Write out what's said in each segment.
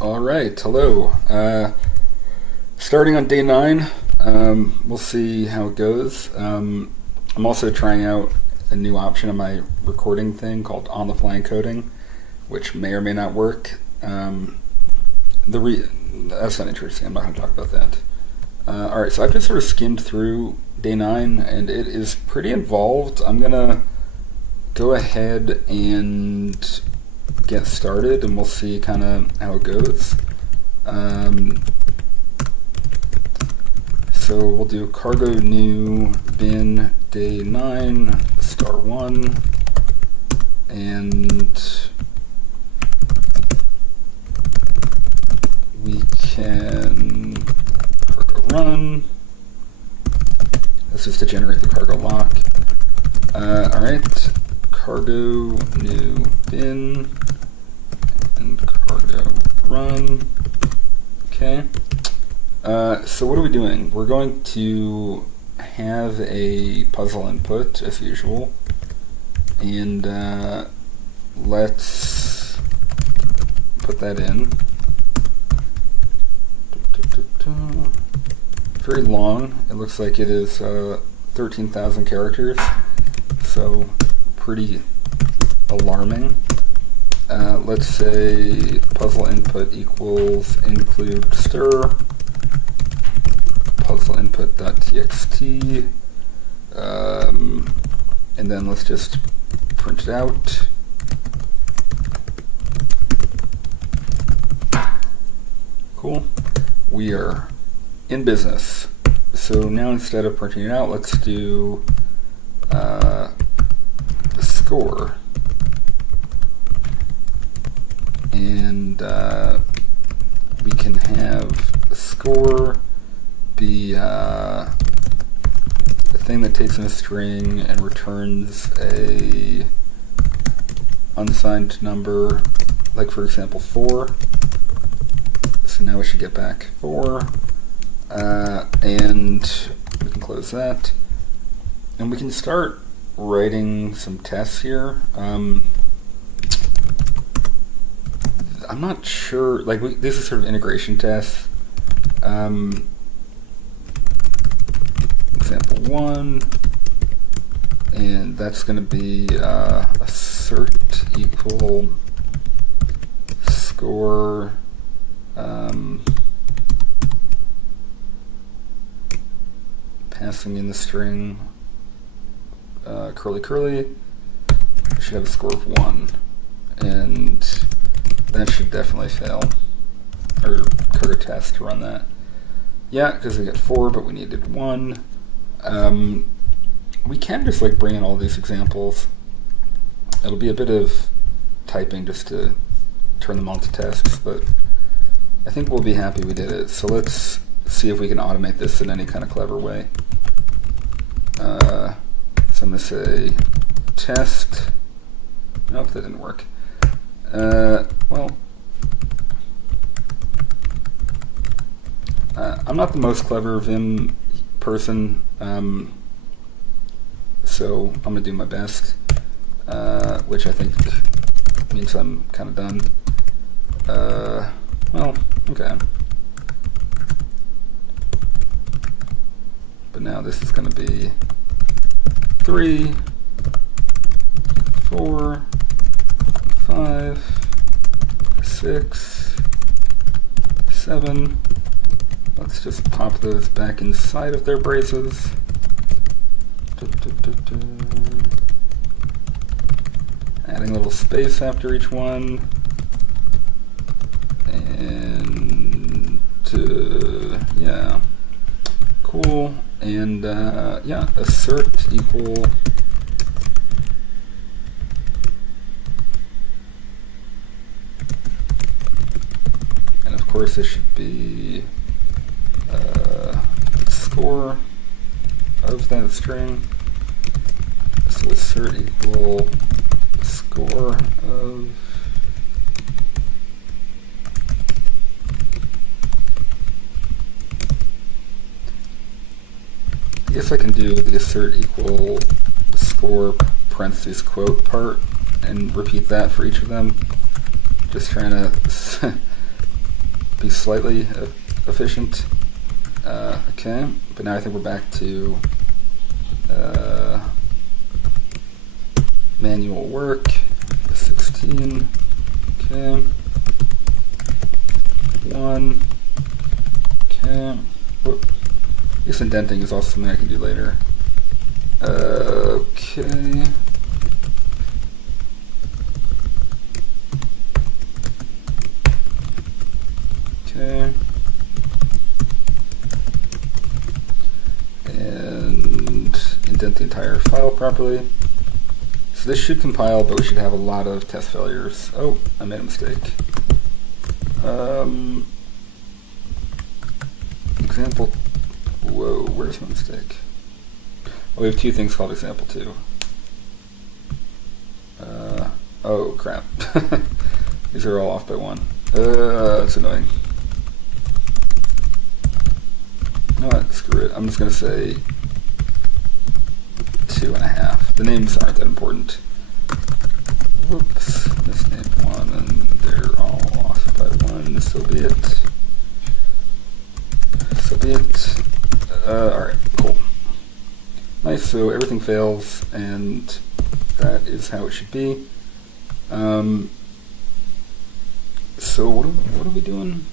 All right, hello. Starting on day 9, we'll see how it goes. I'm also trying out a new option on my recording thing called on-the-fly encoding, which may or may not work. That's not interesting. I'm not going to talk about that. All right, so I've just sort of skimmed through day 9, and it is pretty involved. I'm going to go ahead and get started, and we'll see kind of how it goes. So we'll do cargo new bin day 9 star 1, and we can cargo run. This is to generate the cargo lock. Alright, cargo new bin and cargo run. Okay. So what are we doing? We're going to have a puzzle input as usual, and let's put that in. Very long. It looks like it is 13,000 characters, so pretty alarming. Let's say puzzle input equals include stir puzzle input.txt, and then let's just print it out. Cool. We are in business. So now instead of printing it out, let's do the score. And we can have score be a thing that takes in a string and returns a unsigned number, like for example 4. So now we should get back 4, and we can close that, and we can start writing some tests here. I'm not sure, like this is sort of integration tests. Example 1, and that's going to be assert equal score passing in the string curly curly. We should have a score of 1, and that should definitely fail, or cargo test to run that. Yeah, because we got 4, but we needed 1. We can just like bring in all these examples. It'll be a bit of typing just to turn them on to tests, but I think we'll be happy we did it. So let's see if we can automate this in any kind of clever way. So I'm going to say test. Nope, that didn't work. Well, I'm not the most clever Vim person, so I'm going to do my best, which I think means I'm kind of done. Well, okay. But now this is going to be 3, 4, 5, 6, 7. Let's just pop those back inside of their braces. Adding a little space after each one. And yeah, cool. And yeah, assert equal and of course this should be score of that string. So assert equal score of I guess I can do the assert equal score parentheses quote part and repeat that for each of them. Just trying to be slightly efficient. Okay, but now I think we're back to manual work. 16. Okay. 1. Okay. Whoop. This indenting is also something I can do later. Okay. Okay. And indent the entire file properly. So this should compile, but we should have a lot of test failures. Oh, I made a mistake. Example. Whoa, where's my mistake? Oh, we have two things called example 2. Oh, crap. These are all off by 1. That's annoying. You know what? Screw it. I'm just going to say 2.5. The names aren't that important. Whoops. Misnamed 1, and they're all off by 1. So be it. So be it. Alright, cool. Nice, so everything fails, and that is how it should be. So what are we doing?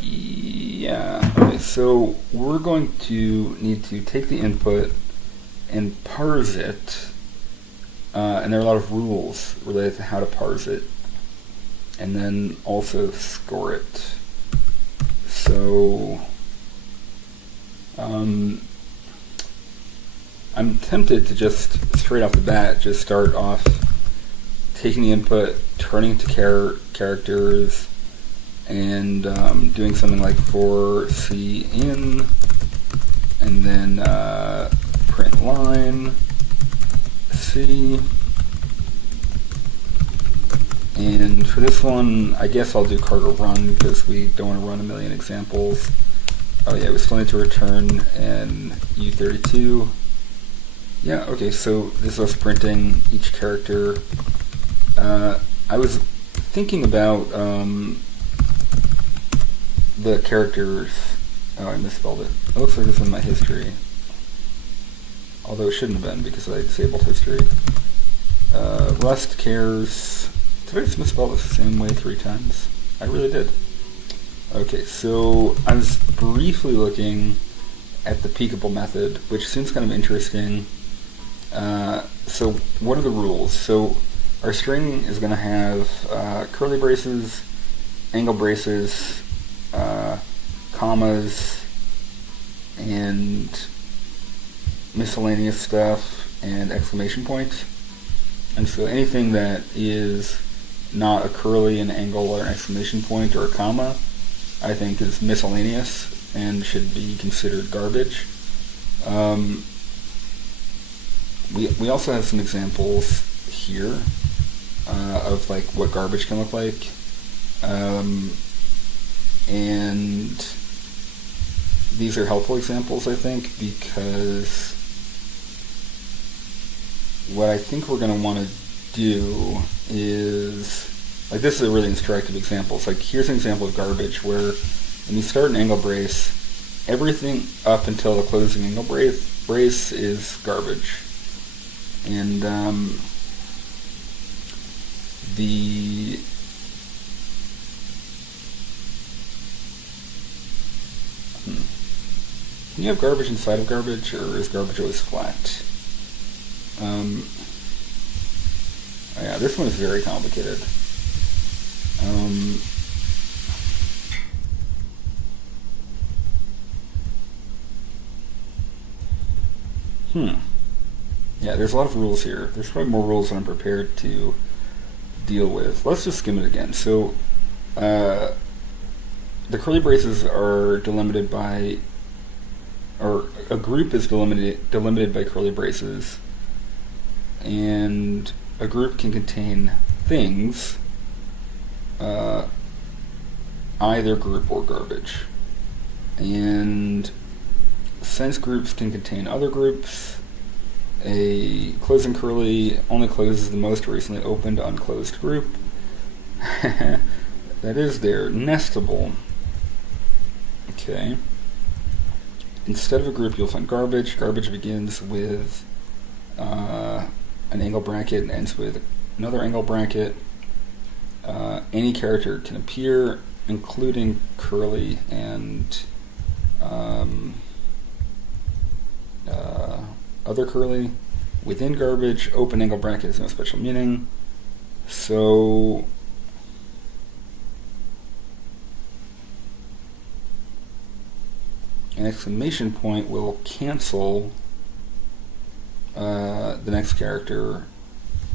Yeah. Okay, so we're going to need to take the input and parse it, and there are a lot of rules related to how to parse it, and then also score it. So I'm tempted to just straight off the bat just start off taking the input, turning it to characters, and doing something like for C in, and then print line C. And for this one, I guess I'll do cargo run because we don't want to run a million examples. Oh yeah, we still need to return an U32. Yeah, okay, so this is us printing each character. I was thinking about the characters. Oh, I misspelled it. It looks like it's in my history. Although it shouldn't have been because I disabled history. Rust cares. Did I just misspell this the same way 3 times? I really did. Okay, so I was briefly looking at the peekable method, which seems kind of interesting. So what are the rules? So our string is going to have curly braces, angle braces, commas, and miscellaneous stuff, and exclamation points. And so anything that is not a curly, an angle, or an exclamation point, or a comma, I think is miscellaneous and should be considered garbage. We also have some examples here of like what garbage can look like, and these are helpful examples, I think, because what I think we're going to want to do is, like, this is a really instructive example. It's like, here's an example of garbage where when you start an angle brace, everything up until the closing angle brace is garbage. And can you have garbage inside of garbage, or is garbage always flat? Oh yeah, this one is very complicated. Yeah, there's a lot of rules here. There's probably more rules than I'm prepared to deal with. Let's just skim it again. So, the curly braces are delimited by, or a group is delimited by curly braces, and a group can contain things, either group or garbage. And since groups can contain other groups, a closing curly only closes the most recently opened unclosed group, That is there. Nestable. Okay. Instead of a group, you'll find garbage. Garbage begins with an angle bracket and ends with another angle bracket. Any character can appear, including curly and other curly. Within garbage, open angle bracket has no special meaning. So an exclamation point will cancel the next character.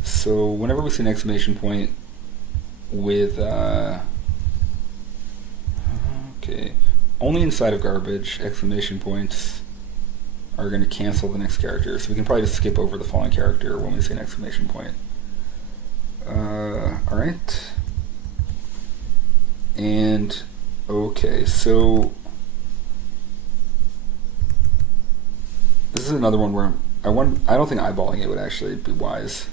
So whenever we see an exclamation point with okay, only inside of garbage, exclamation points are going to cancel the next character. So we can probably just skip over the following character when we see an exclamation point. Alright. And, okay, so this is another one where I don't think eyeballing it would actually be wise.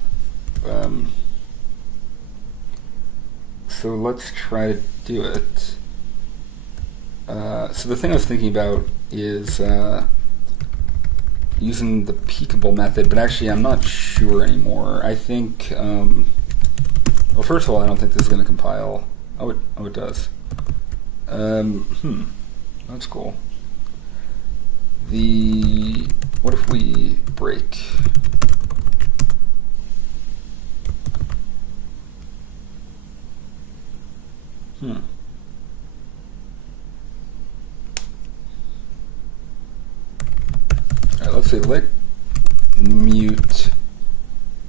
So let's try to do it. So the thing I was thinking about is using the peekable method, but actually I'm not sure anymore. I think, well, first of all, I don't think this is going to compile. Oh, it does. That's cool. What if we break? Alright, let's say let mute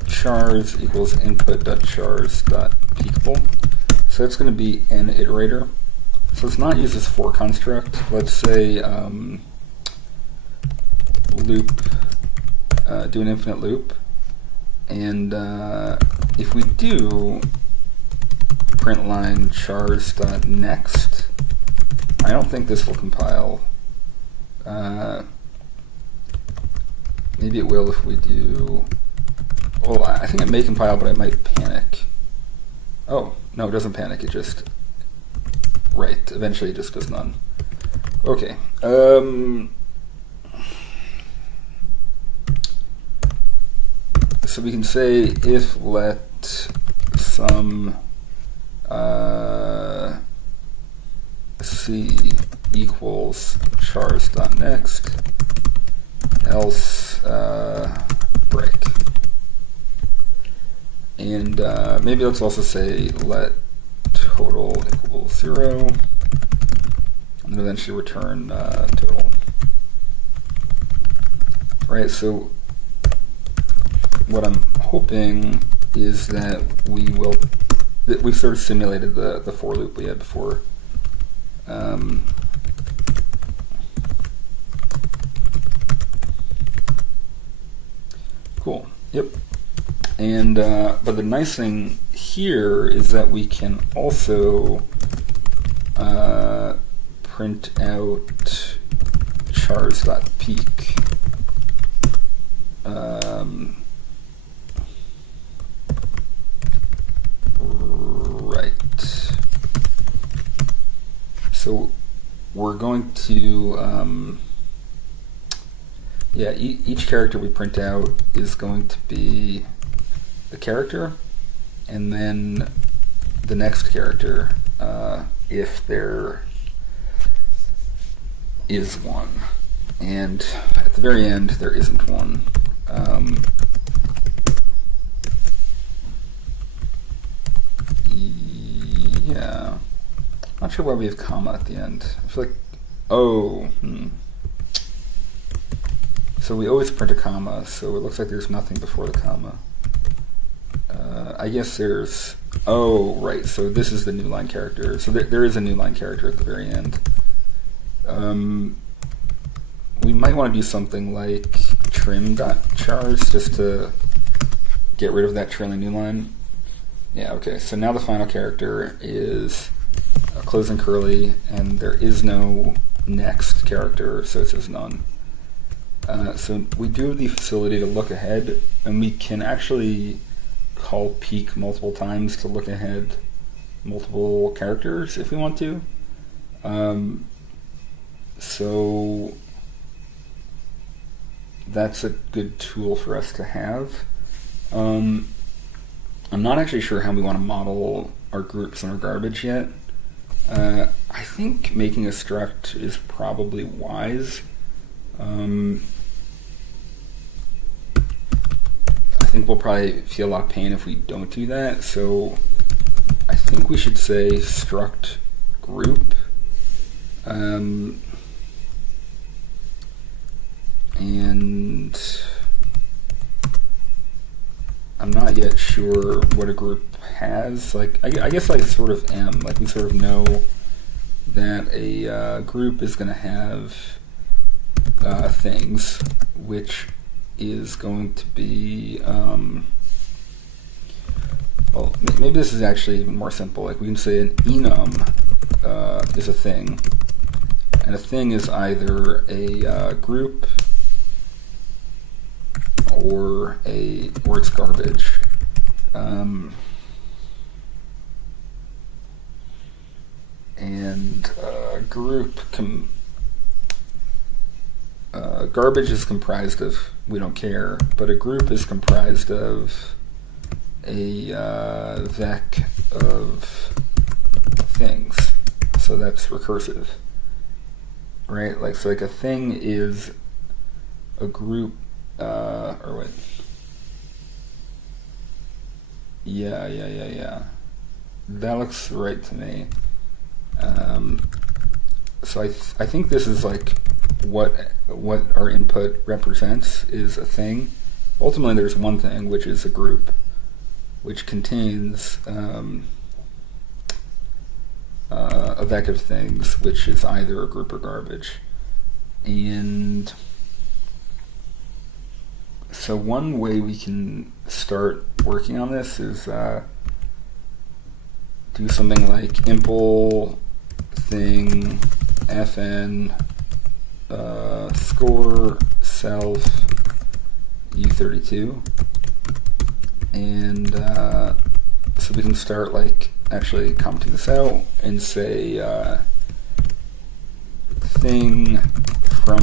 chars equals input.chars.peekable. So that's going to be an iterator. So let's not use this for construct. Let's say loop, do an infinite loop. And if we do print line chars.next, I don't think this will compile. Maybe it will if we do. Well, I think it may compile, but it might panic. Oh, no, it doesn't panic. It just. Right, eventually it just does none. Okay. So we can say if let some c equals chars.next, else break. And maybe let's also say let total equals 0, and then eventually return total. Right, so what I'm hoping is that we sort of simulated the for loop we had before. Cool. Yep. And but the nice thing here is that we can also print out chars.peek. Right. So we're going to each character we print out is going to be the character, and then the next character, if there is one. And at the very end, there isn't one. Yeah. Not sure why we have comma at the end. I feel like, So we always print a comma, so it looks like there's nothing before the comma. I guess there's, right, so this is the new line character. So there is a new line character at the very end. We might want to do something like trim.chars just to get rid of that trailing new line. Yeah, okay, so now the final character is a closing curly, and there is no next character, so it says none. So we do have the facility to look ahead, and we can actually call peek multiple times to look ahead. multiple characters if we want to. So that's a good tool for us to have. I'm not actually sure how we want to model our groups and our garbage yet. I think making a struct is probably wise. I think we'll probably feel a lot of pain if we don't do that, so I think we should say struct group. And I'm not yet sure what a group has. Like, I guess like sort of M. Like, we sort of know that a group is going to have things, which is going to be, well, maybe this is actually even more simple. Like, we can say an enum is a thing, and a thing is either a group or it's garbage. And group garbage is comprised of, we don't care, but a group is comprised of a vec of things, so that's recursive, right? Like, so like a thing is a group, or wait, yeah, that looks right to me. So I think this is like what our input represents is a thing. Ultimately, there's one thing, which is a group, which contains a vec of things, which is either a group or garbage. And so one way we can start working on this is do something like impl thing fn score self u32, and so we can start like actually commenting this out and say thing from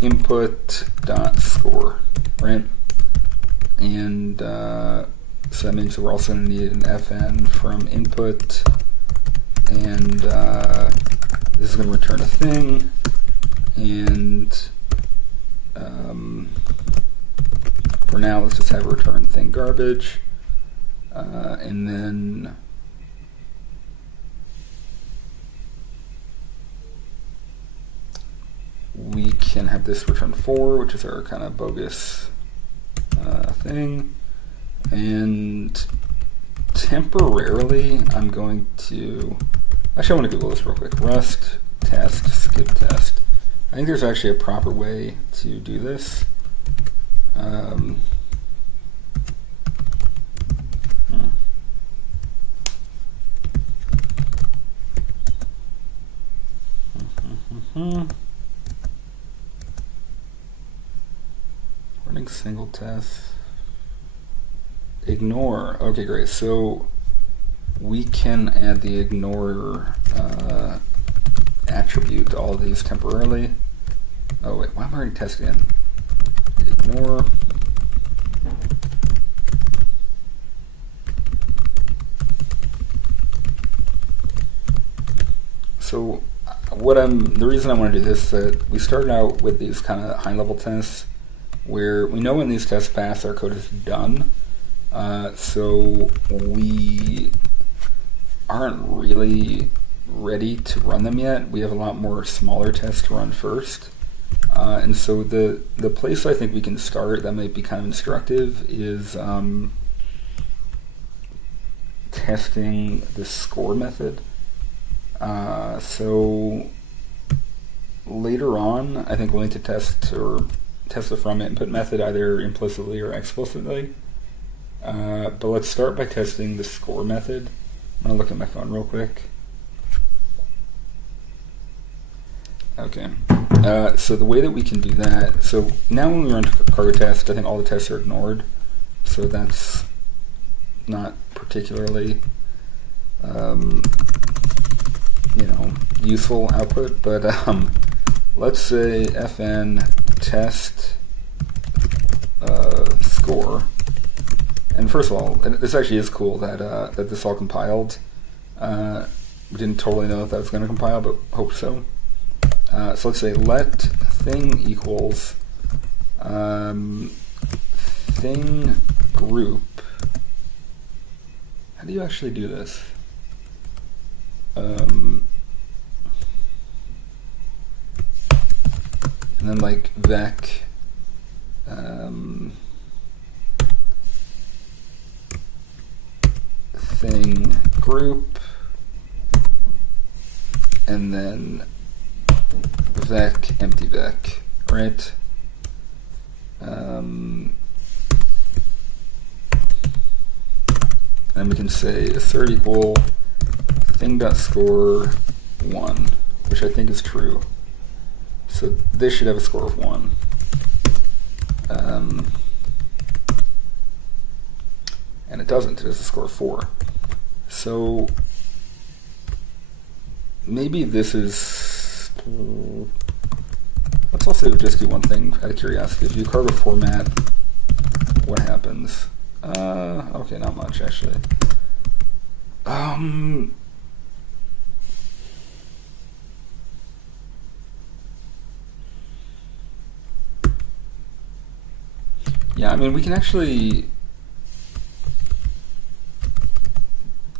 input dot score, right? And so that means we're also going to need an fn from input, and this is going to return a thing, and for now let's just have a return thing garbage, and then we can have this return 4, which is our kind of bogus thing. And temporarily I'm going to, actually I want to Google this real quick. Rust test skip test. I think there's actually a proper way to do this. Running single test. Ignore. Okay, great. So we can add the ignore attribute to all of these temporarily. Oh wait, why am I already testing? Ignore. So the reason I want to do this is that we started out with these kind of high level tests where we know when these tests pass, our code is done. So we aren't really ready to run them yet. We have a lot more smaller tests to run first. And so the place I think we can start that might be kind of instructive is testing the score method. So later on, I think we'll need to test the from input method either implicitly or explicitly. But let's start by testing the score method. I'm going to look at my phone real quick. Okay. So the way that we can do that, so now when we run cargo test, I think all the tests are ignored. So that's not particularly useful output, but let's say fn test score. And first of all, this actually is cool that that this all compiled. We didn't totally know if that was going to compile, but hope so. So let's say let thing equals thing group. How do you actually do this? And then like vec thing group, and then vec empty vec, right? And we can say assert equal thing.score 1, which I think is true. So this should have a score of 1. And it doesn't. It has a score of 4. So maybe this is... Let's also just do one thing out of curiosity. If you carve a format, what happens? Okay, not much actually. Yeah, I mean, we can actually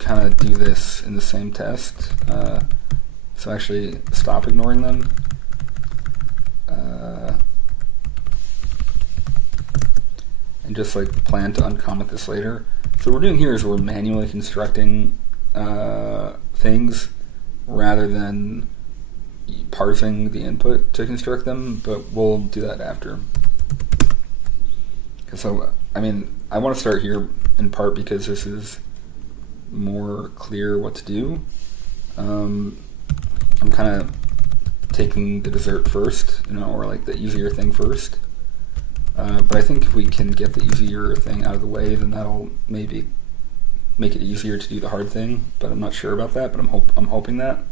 kind of do this in the same test. So actually stop ignoring them. And just like plan to uncomment this later. So what we're doing here is we're manually constructing things rather than parsing the input to construct them, but we'll do that after. So, I mean, I want to start here in part because this is more clear what to do. I'm kind of taking the dessert first, or like the easier thing first. But I think if we can get the easier thing out of the way, then that'll maybe make it easier to do the hard thing. But I'm not sure about that. But I'm hoping that.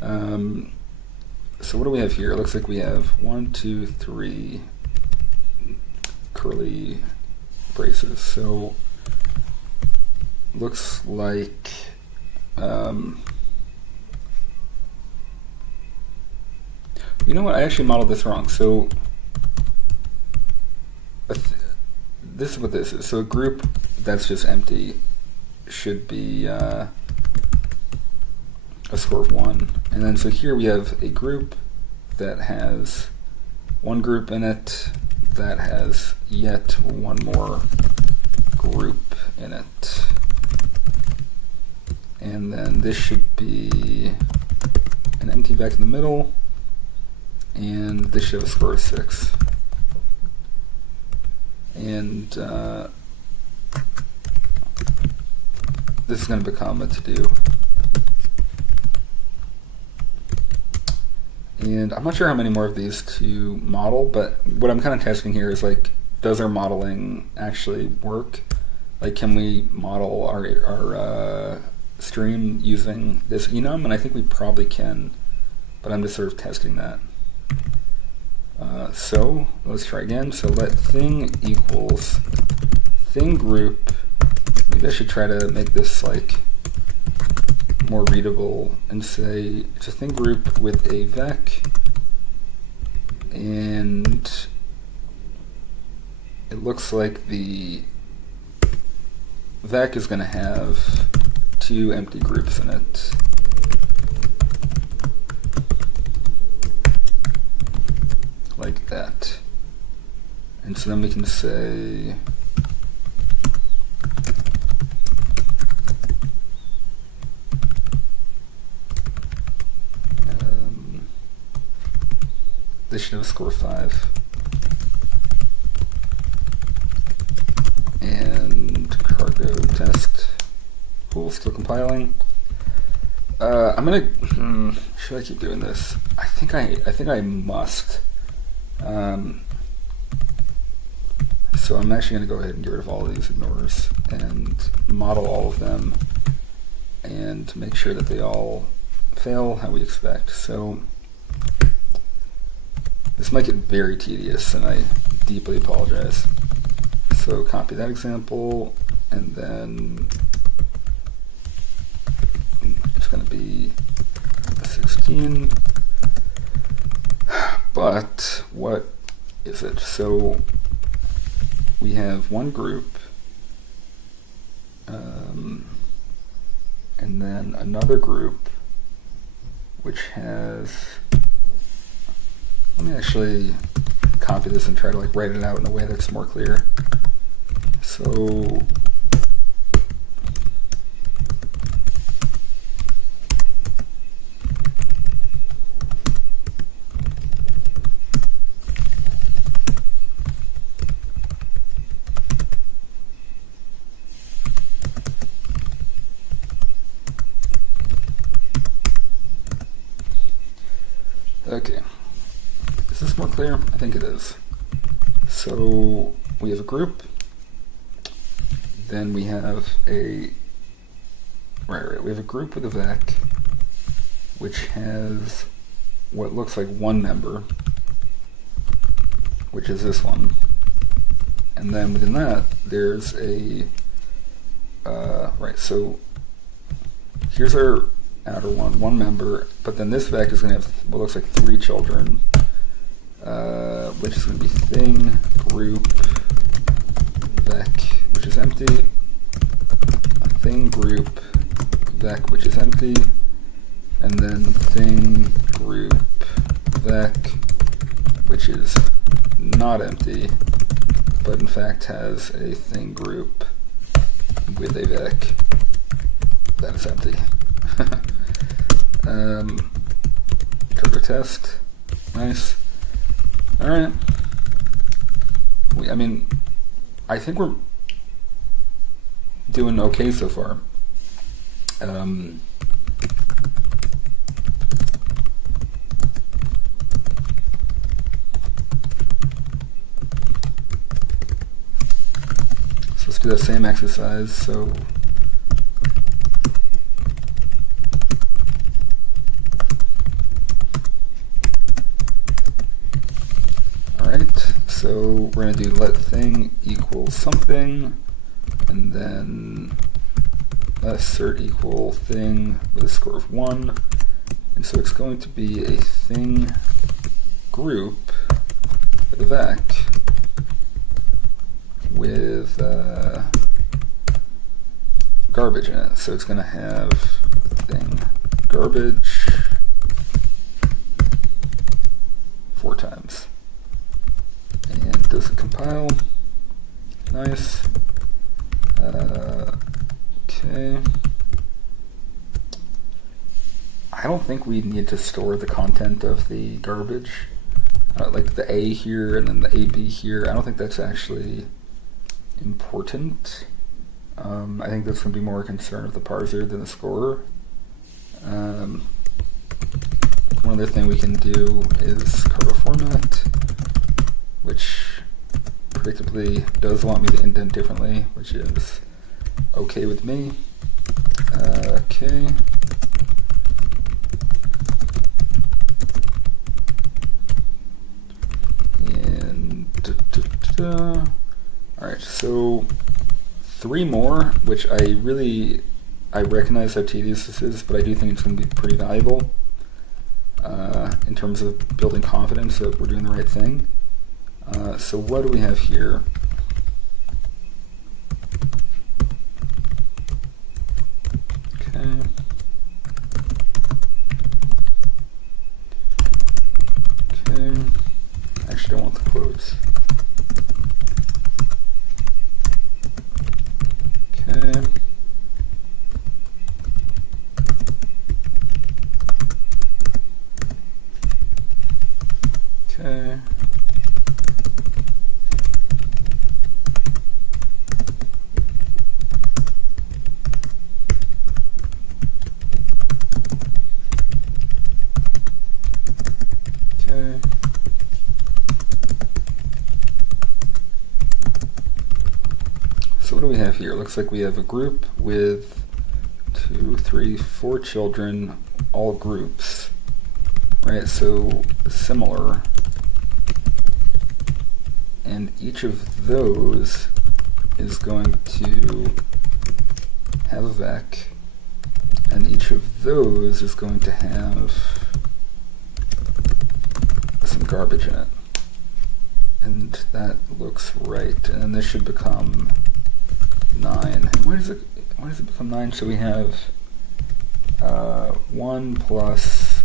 So what do we have here? It looks like we have 1, 2, 3 curly braces. So looks like you know what? I actually modeled this wrong. So this is what this is. So a group that's just empty should be a score of 1. And then so here we have a group that has one group in it that has yet one more group in it. And then this should be an empty vec in the middle, and this should have a score of 6. And this is going to become a to-do. And I'm not sure how many more of these to model, but what I'm kind of testing here is like, does our modeling actually work? Like, can we model our stream using this enum? And I think we probably can, but I'm just sort of testing that. So let's try again. So let thing equals thing group. Maybe I should try to make this like more readable and say it's a thing group with a vec, and it looks like the vec is going to have 2 empty groups in it. Like that. And so then we can say this should have a score 5. And cargo test. Cool, still compiling. I'm gonna should I keep doing this? I think I must. So I'm actually going to go ahead and get rid of all of these ignores and model all of them and make sure that they all fail how we expect. So this might get very tedious, and I deeply apologize. So copy that example, and then it's going to be a 16. But what is it? So we have one group, and then another group which has, let me actually copy this and try to like write it out in a way that's more clear. So okay, is this more clear? I think it is. So we have a group, then we have a, we have a group with a vec, which has what looks like one member, which is this one. And then within that, there's a, so here's our outer one member, but then this vec is going to have what looks like 3 children, which is going to be thing, group, vec, which is empty, a thing, group, vec, which is empty, and then thing, group, vec, which is not empty, but in fact has a thing group with a vec that is empty. Turbo test, nice. All right. I think we're doing okay so far. So let's do that same exercise. So So we're going to do let thing equal something, and then let assert equal thing with a score of 1. And so it's going to be a thing group with a vec with garbage in it. So it's going to have thing garbage 4 times. And does it compile? Nice. Okay. I don't think we need to store the content of the garbage. Like the A here and then the AB here. I don't think that's actually important. I think that's going to be more a concern of the parser than the scorer. One other thing we can do is cargo format, which predictably does want me to indent differently, which is okay with me. Okay. And alright, so 3 more, which I recognize how tedious this is, but I do think it's going to be pretty valuable in terms of building confidence that we're doing the right thing. So what do we have here? Okay. Okay. I actually don't want the quotes. Okay. Okay. So what do we have here? Looks like we have a group with 2, 3, 4 children, all groups, right? So similar, and each of those is going to have a vec, and each of those is going to have some garbage in it. And that looks right. And then this should become 9. And why does it become 9? So we have 1 plus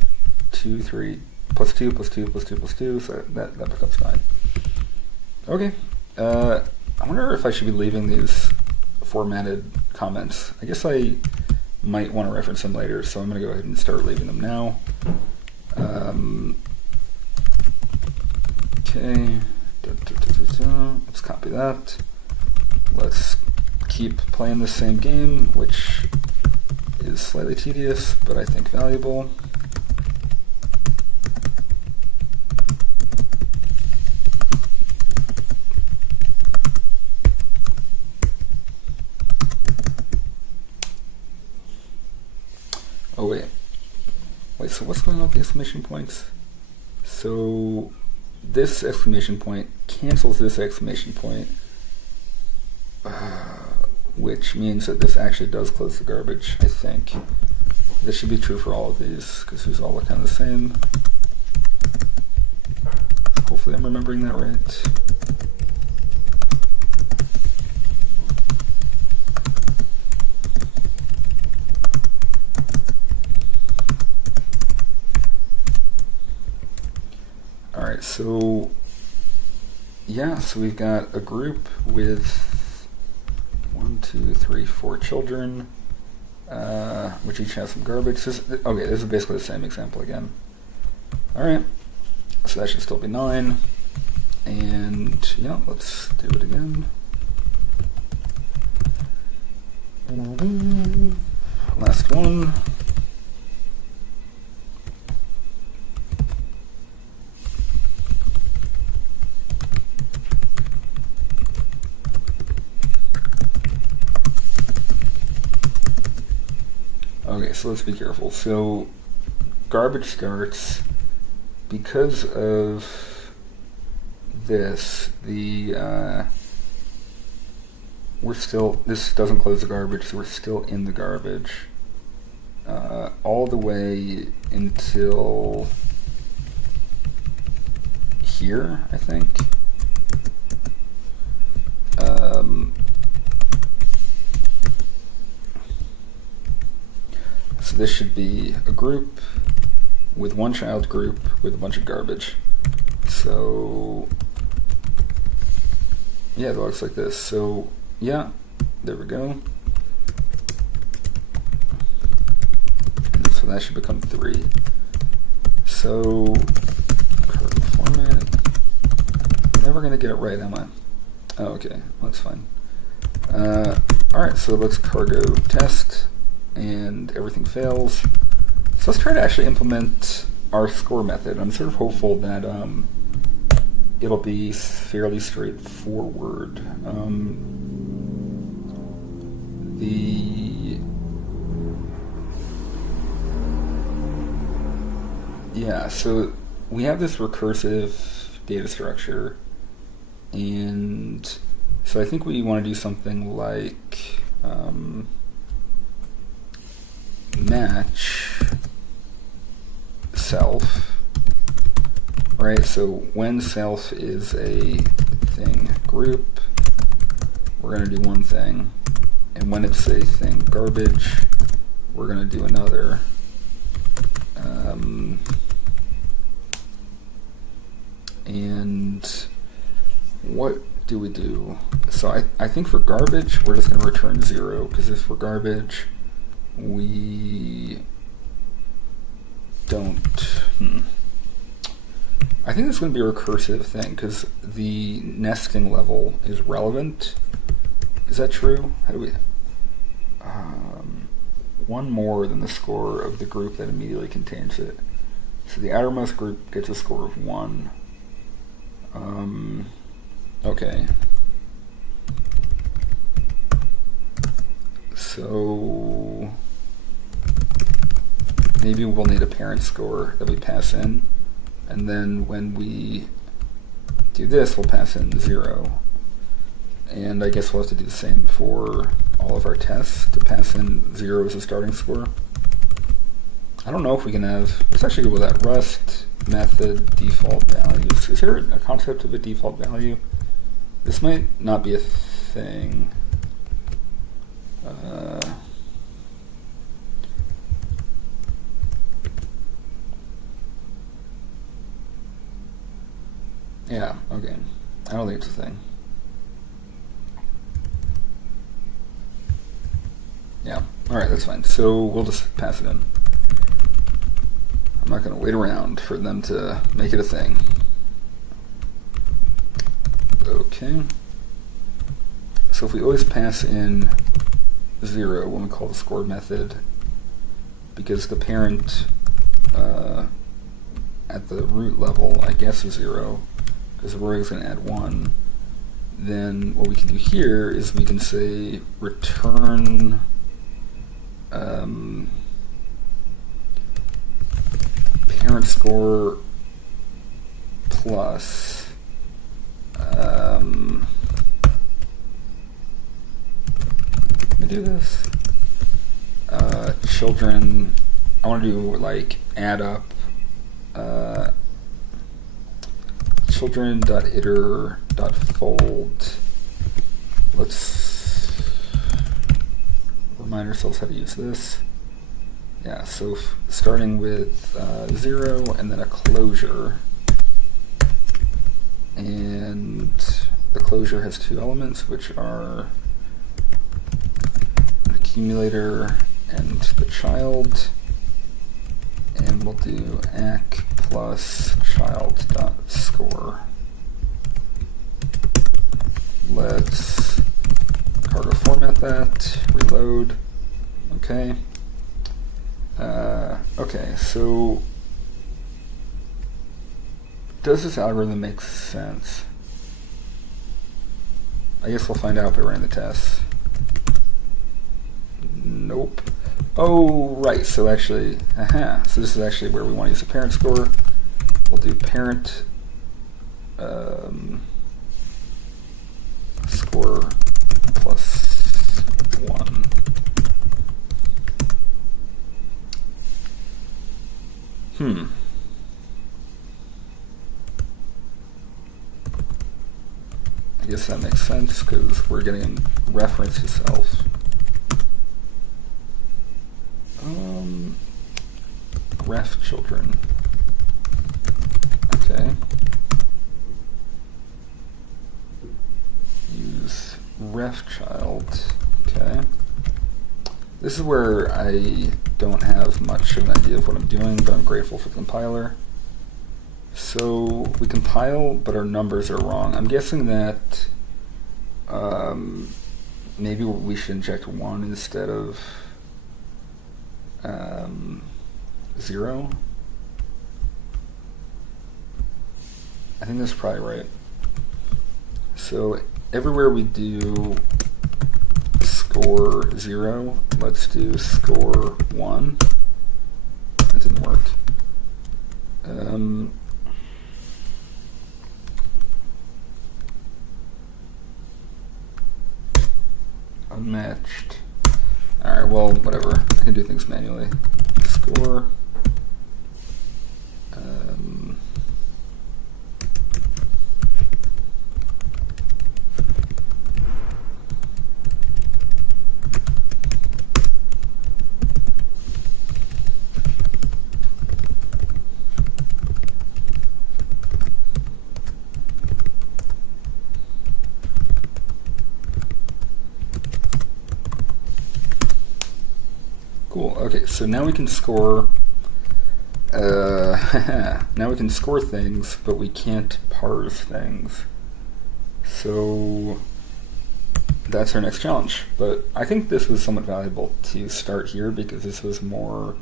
2, 3, plus 2, plus 2, plus 2, plus 2, so that becomes 9. Okay. I wonder if I should be leaving these formatted comments. I guess I might want to reference them later, so I'm going to go ahead and start leaving them now. Okay. Let's copy that. Let's keep playing the same game, which is slightly tedious, but I think valuable. Oh wait, so what's going on with the exclamation points? So this exclamation point cancels this exclamation point, which means that this actually does close the garbage, I think. This should be true for all of these, because these all look kind of the same. Hopefully I'm remembering that right. Alright, so yeah, so we've got a group with 1, 2, 3, 4 children, which each has some garbage. Okay, this is basically the same example again. Alright, so that should still be 9. And yeah, let's do it again. Last one. Okay, so let's be careful. So garbage starts because of this. This doesn't close the garbage, so we're still in the garbage all the way until here, I think. So this should be a group with one child group with a bunch of garbage. So yeah, it looks like this. So yeah, there we go. And so that should become 3. So cargo format. Never gonna get it right, am I? Oh, okay, that's fine. Alright, so let's cargo test, and everything fails. So let's try to actually implement our score method. I'm sort of hopeful that it'll be fairly straightforward. Yeah, so we have this recursive data structure, and so I think we want to do something like match self, right? So when self is a thing group, we're going to do one thing, and when it's a thing garbage, we're going to do another. And what do we do? So I think for garbage, we're just going to return 0, because if for garbage, we don't. I think this is going to be a recursive thing, because the nesting level is relevant. Is that true? How do we... one more than the score of the group that immediately contains it. So the outermost group gets a score of 1. Okay. So maybe we'll need a parent score that we pass in, and then when we do this, we'll pass in 0. And I guess we'll have to do the same for all of our tests to pass in 0 as a starting score. I don't know if we can have, let's actually go with that. Rust method default values. Is there a concept of a default value? This might not be a thing. Yeah, okay. I don't think it's a thing. Yeah, alright, that's fine. So we'll just pass it in. I'm not going to wait around for them to make it a thing. Okay. So if we always pass in 0 when we call the score method, because the parent at the root level, I guess, is 0, because we're always going to add 1, then what we can do here is we can say return parent score plus let me do this. Children, I want to do like add up children.iter.fold. Let's remind ourselves how to use this. Yeah, so starting with 0 and then a closure. And the closure has 2 elements, which are an accumulator and the child. And we'll do acc plus child.score. Let's cargo format that, reload. Okay. Okay, so does this algorithm make sense? I guess we'll find out by running the tests. Nope. Oh, right, so actually, so this is actually where we want to use the parent score. We'll do parent score plus 1. I guess that makes sense because we're getting reference to self. Ref children. Okay. Use ref child. Okay. This is where I don't have much of an idea of what I'm doing, but I'm grateful for the compiler. So we compile, but our numbers are wrong. I'm guessing that maybe we should inject 1 instead of 0. I think that's probably right. So everywhere we do score 0, let's do score 1. That didn't work. Unmatched. Alright, well, whatever. I can do things manually. Score. Cool. Okay, so now we can score. Now we can score things, but we can't parse things. So that's our next challenge. But I think this was somewhat valuable to start here because this was more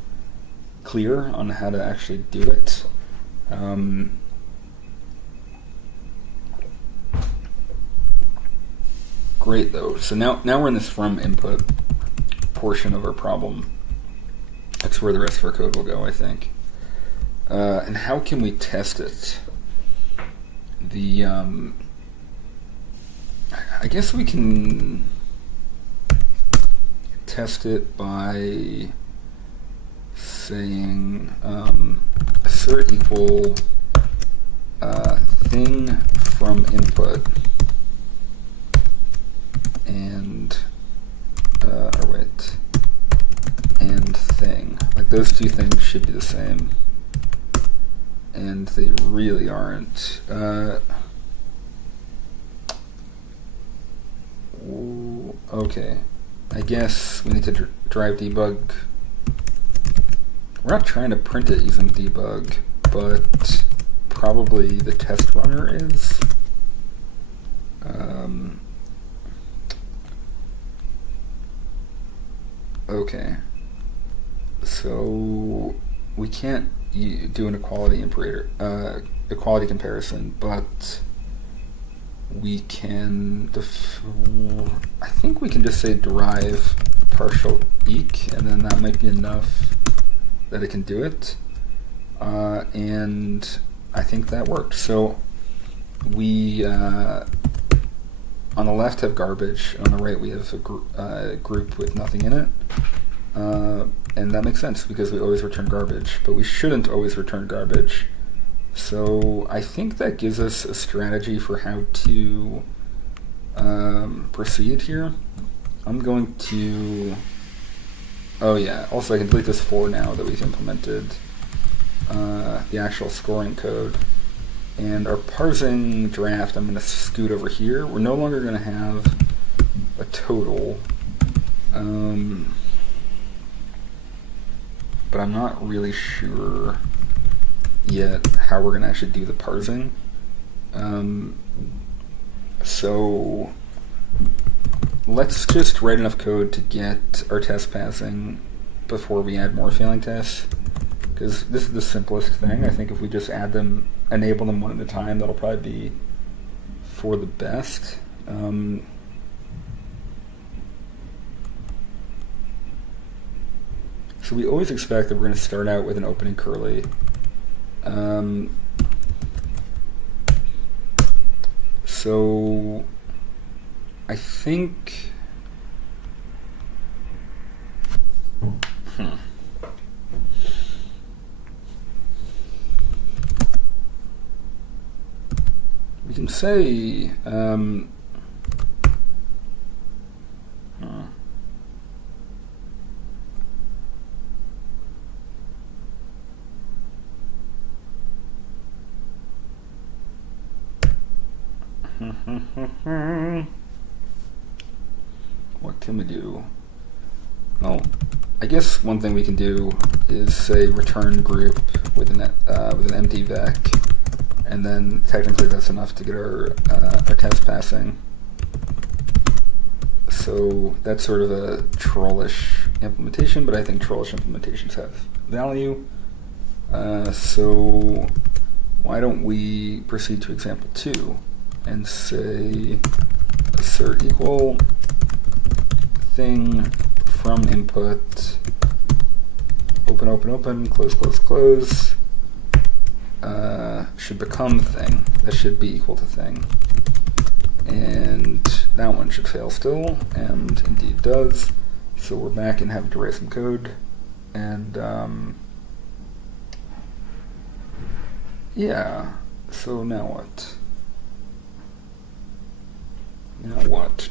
clear on how to actually do it. Great though. So now we're in this from input portion of our problem. That's where the rest of our code will go, I think. And how can we test it? I guess we can test it by saying assert equal thing from input and and thing. Like those two things should be the same, and they really aren't. Okay, I guess we need to drive debug. We're not trying to print it using debug, but probably the test runner is. Okay, so we can't do an equality comparison, but we can. I think we can just say derive partial eq, and then that might be enough that it can do it. And I think that worked. So we on the left have garbage, and on the right we have a group with nothing in it. And that makes sense because we always return garbage, but we shouldn't always return garbage. So I think that gives us a strategy for how to proceed here. I'm going to... Oh yeah, also I can delete this for now that we've implemented the actual scoring code. And our parsing draft, I'm going to scoot over here. We're no longer going to have a total. But I'm not really sure yet how we're going to actually do the parsing. So let's just write enough code to get our test passing before we add more failing tests, because this is the simplest thing. I think if we just add them, enable them one at a time, that'll probably be for the best. So we always expect that we're going to start out with an opening curly. So I think we can say what can we do? Well, I guess one thing we can do is say return group with an empty vec, and then technically that's enough to get our test passing. So that's sort of a trollish implementation, but I think trollish implementations have value. So why don't we proceed to example 2 and say assert equal thing from input open open open close close close should become thing. That should be equal to thing, and that one should fail still, and indeed does. So we're back and having to write some code, and yeah. So now what? Now what?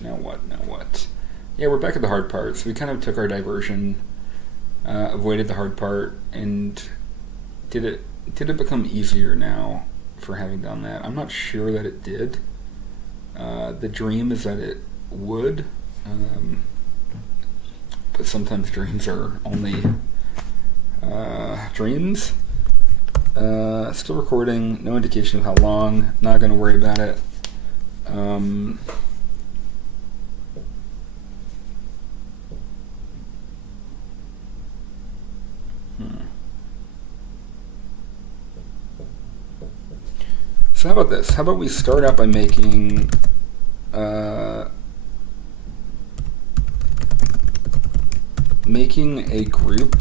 Yeah, we're back at the hard part. So we kind of took our diversion, avoided the hard part, and did it become easier now for having done that? I'm not sure that it did. The dream is that it would, but sometimes dreams are only dreams. Still recording, no indication of how long, not going to worry about it. So how about this? How about we start out by making a group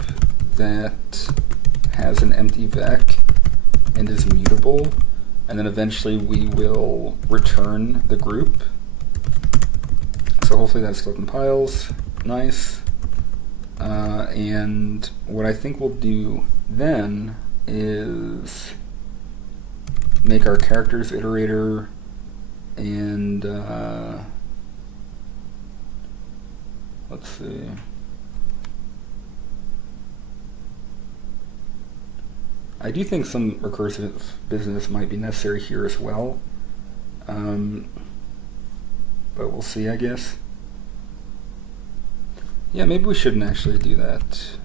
that has an empty vec and is mutable, and then eventually we will return the group. So hopefully that still compiles. Nice. And what I think we'll do then is make our characters iterator, and let's see. I do think some recursive business might be necessary here as well, but we'll see, I guess. Yeah, maybe we shouldn't actually do that,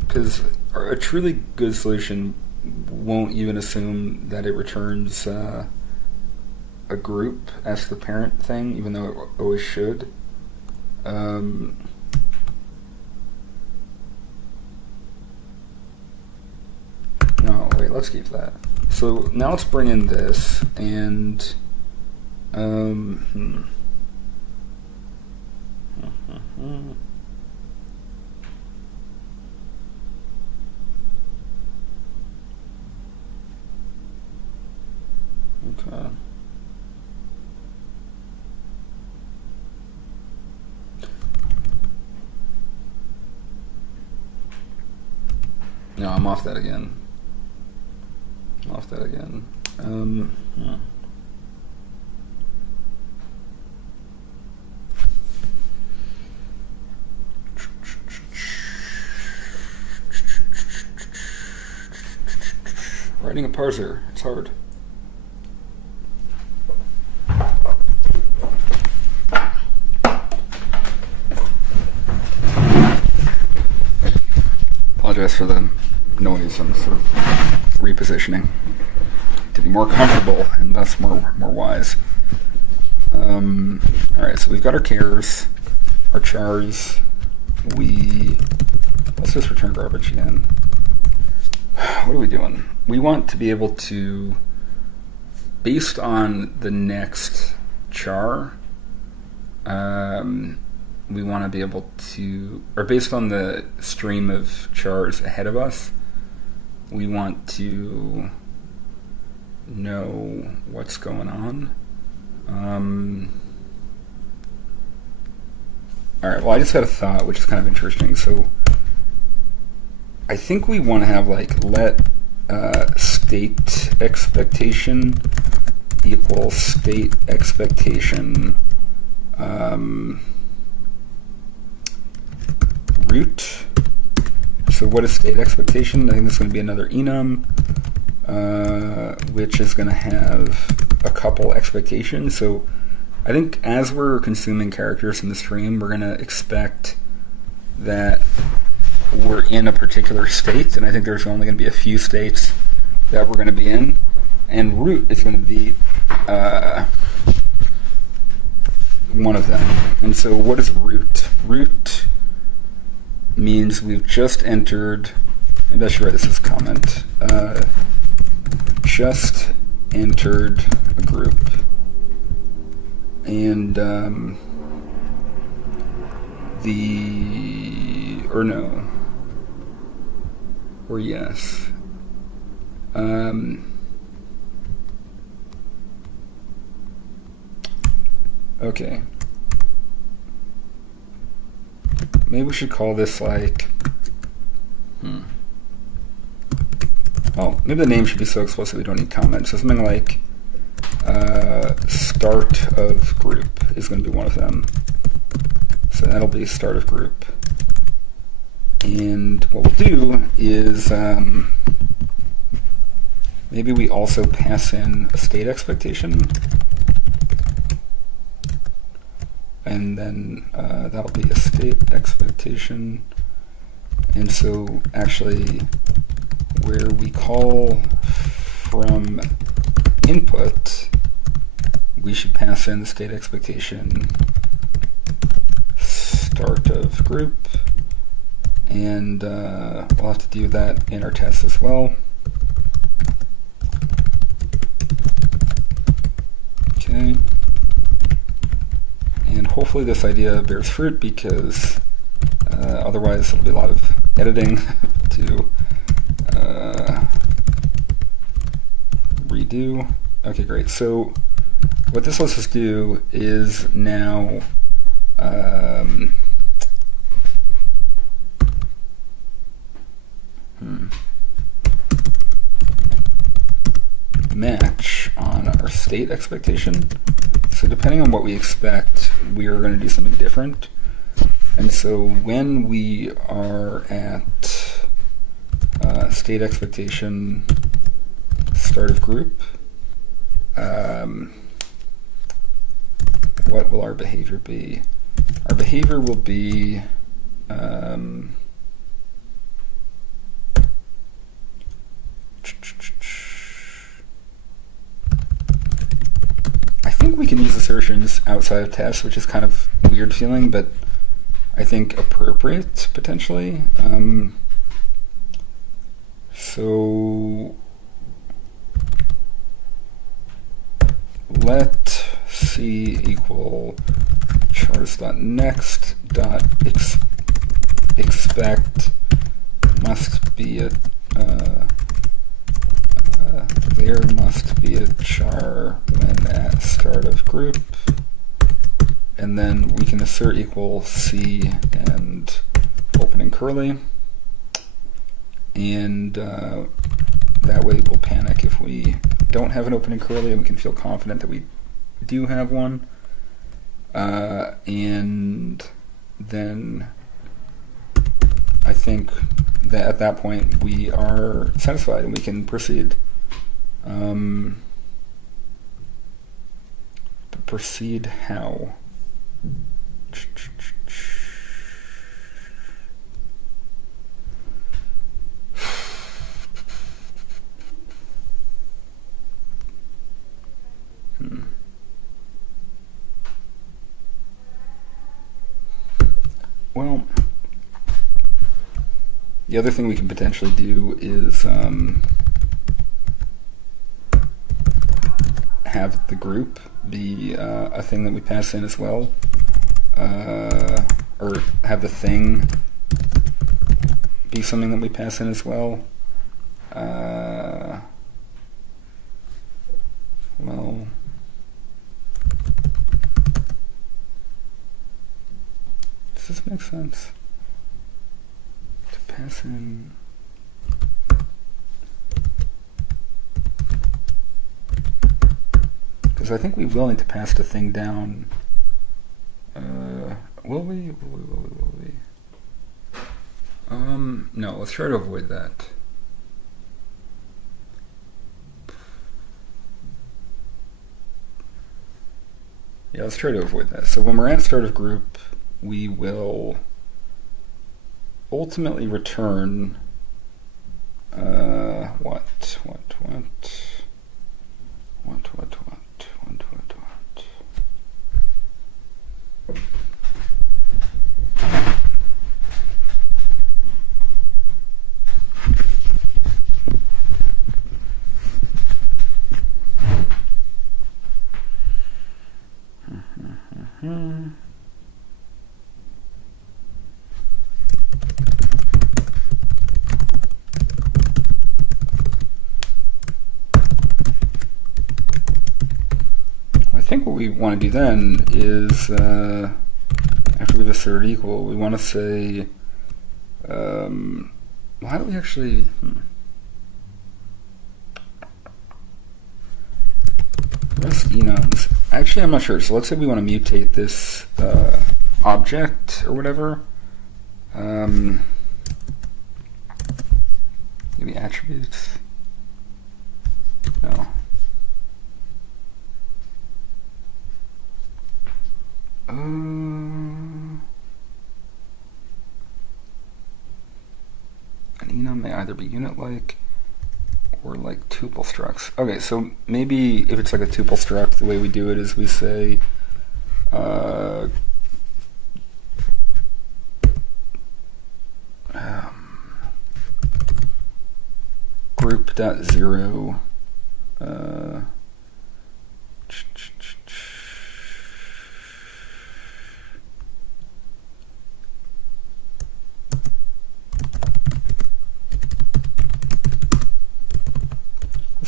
because a truly good solution won't even assume that it returns a group as the parent thing, even though it always should. No, wait, let's keep that. So now let's bring in this, and okay. No, I'm off that again. Yeah. Writing a parser, it's hard. Apologize for the noise. I'm sort of repositioning to be more comfortable and thus more wise. Alright, so we've got our chars, let's just return garbage again. What are we doing? We want to be able to, based on the next char, we want to be able to, or based on the stream of chars ahead of us, we want to know what's going on. Alright, well, I just had a thought, which is kind of interesting. So I think we want to have like let state expectation equal state expectation root. So what is state expectation? I think this is going to be another enum, which is going to have a couple expectations. So I think as we're consuming characters in the stream, we're going to expect that we're in a particular state, and I think there's only going to be a few states that we're going to be in, and root is going to be one of them. And so what is root? Root means we've just entered, maybe I should write this as a comment, just entered a group, and yes. Okay. Maybe we should call this like, oh, maybe the name should be so explicit we don't need comments. So something like start of group is going to be one of them. So that'll be start of group. And what we'll do is maybe we also pass in a state expectation, and then that'll be a state expectation. And so actually where we call from input, we should pass in the state expectation start of group, and we'll have to do that in our test as well. Okay. And hopefully this idea bears fruit, because otherwise it'll be a lot of editing to redo. Okay, great. So what this lets us do is now match on our state expectation. So depending on what we expect, we are going to do something different. And so when we are at state expectation start of group, what will our behavior be? Our behavior will be I think we can use assertions outside of tests, which is kind of weird feeling, but I think appropriate potentially. So let C equal chars.next.expect must be a there must be a char when at start of group, and then we can assert equal C and opening curly, and that way we'll panic if we don't have an opening curly, and we can feel confident that we do have one, and then I think that at that point we are satisfied and we can proceed. Proceed how? Well, the other thing we can potentially do is have the group be a thing that we pass in as well, or have the thing be something that we pass in as well. Well, does this make sense? To pass in because I think we will need to pass the thing down. Will we? No, let's try to avoid that. Yeah, let's try to avoid that. So when we're at start of group, we will ultimately return what? I think what we want to do then is, after we've asserted equal, we want to say, well, how do we actually, rest enums. Actually, I'm not sure. So let's say we want to mutate this object or whatever. Maybe attributes. No. An enum may either be unit-like or like tuple structs. Okay, so maybe if it's like a tuple struct, the way we do it is we say group.0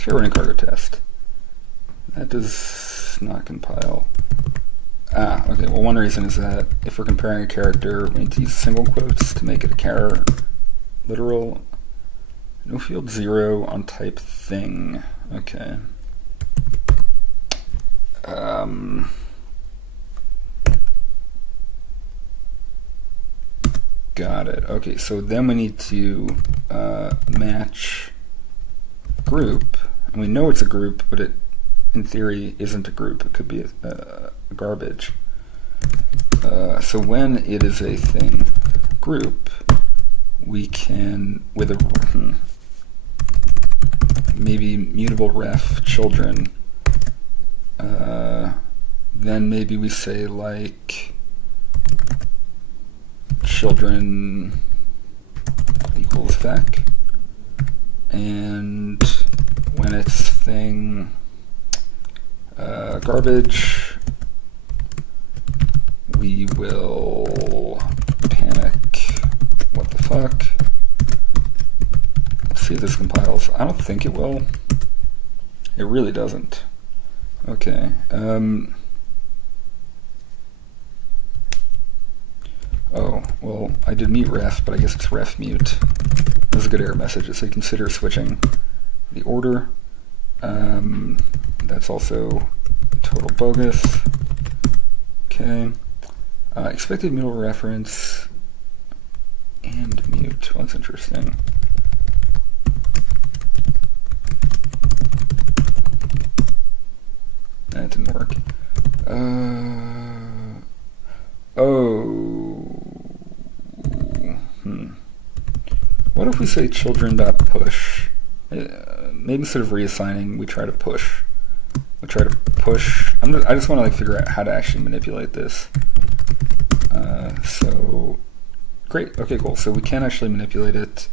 try running cargo test. That does not compile. Okay, well, one reason is that if we're comparing a character, we need to use single quotes to make it a char literal. No field 0 on type thing. Okay. Got it. Okay, so then we need to match group. And we know it's a group, but it, in theory, isn't a group. It could be a garbage. So when it is a thing group, we can, with a maybe mutable ref children, then maybe we say like children equals vec, and when it's thing garbage, we will panic what the fuck. Let's see if this compiles. I don't think it will. It really doesn't. Okay. Oh, well, I did mute ref, but I guess it's ref mute. This is a good error message. So you consider switching the order. That's also total bogus. Okay. Expected mutable reference and mute. Well, that's interesting. That didn't work. What if we say children.push? Maybe instead of reassigning, we try to push. We try to push. I just want to figure out how to actually manipulate this. So great. Okay, cool. So we can actually manipulate it.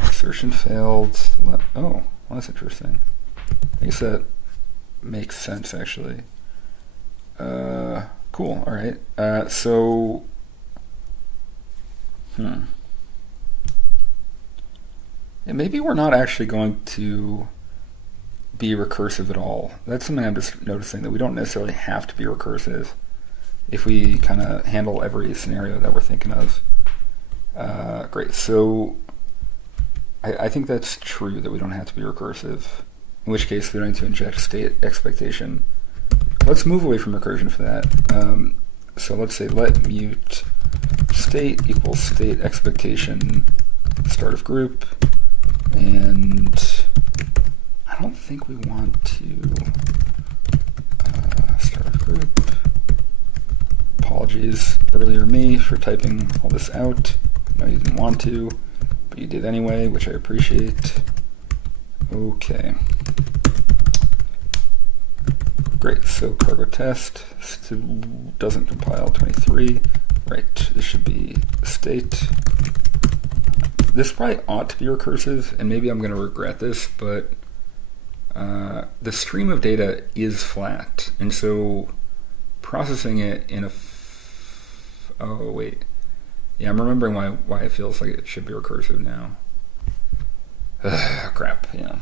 Assertion failed. Oh, well, that's interesting. I guess that makes sense, actually. Cool. All right. So. And maybe we're not actually going to be recursive at all. That's something I'm just noticing, that we don't necessarily have to be recursive if we kind of handle every scenario that we're thinking of. Great. So I think that's true, that we don't have to be recursive, in which case we don't need to inject state expectation. Let's move away from recursion for that. So let's say let mute state equals state expectation start of group, and I don't think we want to start of group. Apologies, earlier me, for typing all this out. I know you didn't want to, but you did anyway, which I appreciate. Okay. Great, so cargo test still doesn't compile 23. Right, this should be state. This probably ought to be recursive, and maybe I'm going to regret this, but the stream of data is flat, and so processing it in a... oh, wait. Yeah, I'm remembering why it feels like it should be recursive now. Crap, yeah.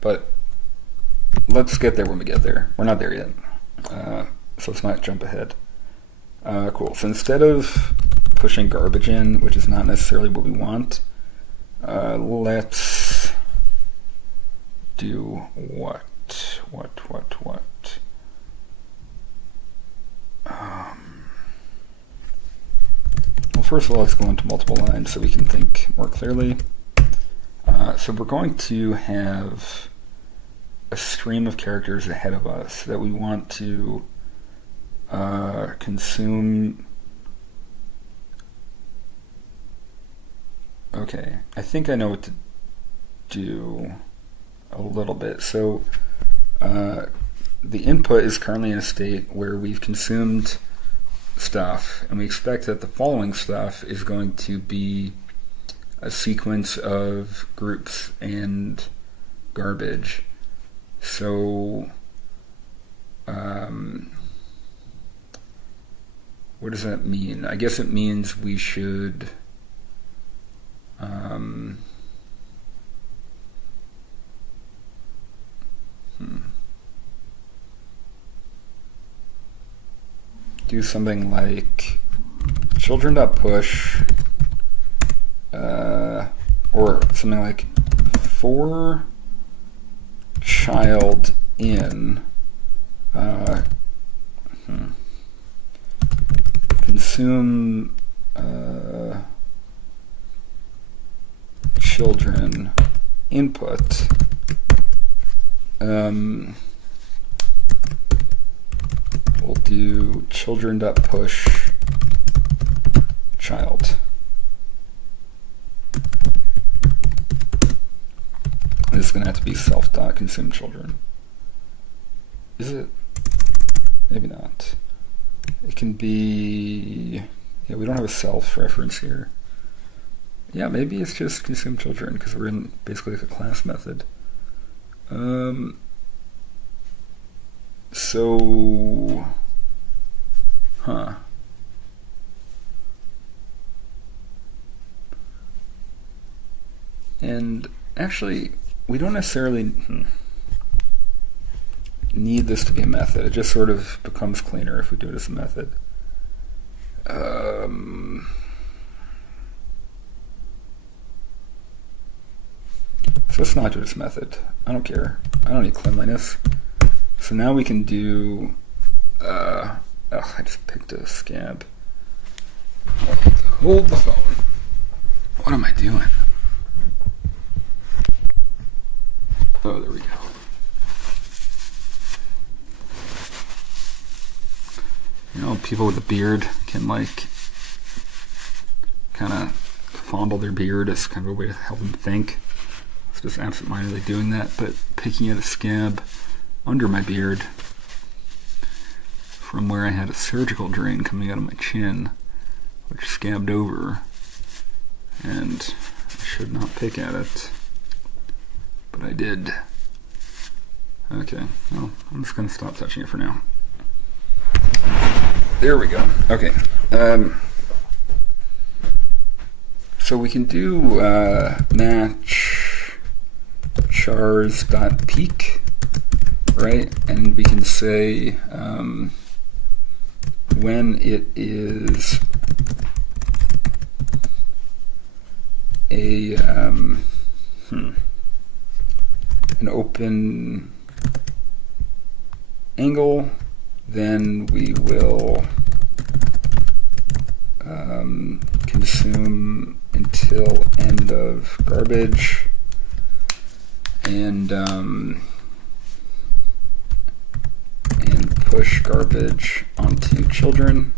But let's get there when we get there. We're not there yet. So let's not jump ahead. Cool. So instead of pushing garbage in, which is not necessarily what we want, let's do what? Well, first of all, let's go into multiple lines so we can think more clearly. So we're going to have a stream of characters ahead of us that we want to consume. Okay, I think I know what to do a little bit. So the input is currently in a state where we've consumed stuff, and we expect that the following stuff is going to be a sequence of groups and garbage. So what does that mean? I guess it means we should Um, Do something like children.push, or something like for child in consume children input. We'll do children.push child. This is going to have to be self.consume children. Is it? Maybe not. It can be... Yeah, we don't have a self reference here. Yeah, maybe it's just consume children because we're in basically like a class method. So... Huh. And actually, we don't necessarily need this to be a method. It just sort of becomes cleaner if we do it as a method. So let's not do this method. I don't care. I don't need cleanliness. So now we can do... I just picked a scab. Hold the phone. What am I doing? Oh, there we go. You know, people with a beard can like kind of fondle their beard as kind of a way to help them think. It's just absentmindedly doing that, but picking at a scab under my beard from where I had a surgical drain coming out of my chin, which scabbed over, and I should not pick at it, but I did. Okay, well, I'm just going to stop touching it for now. There we go. Okay. So we can do match chars.peak, right? And we can say when it is a an open angle, then we will consume until end of garbage, and push garbage onto children.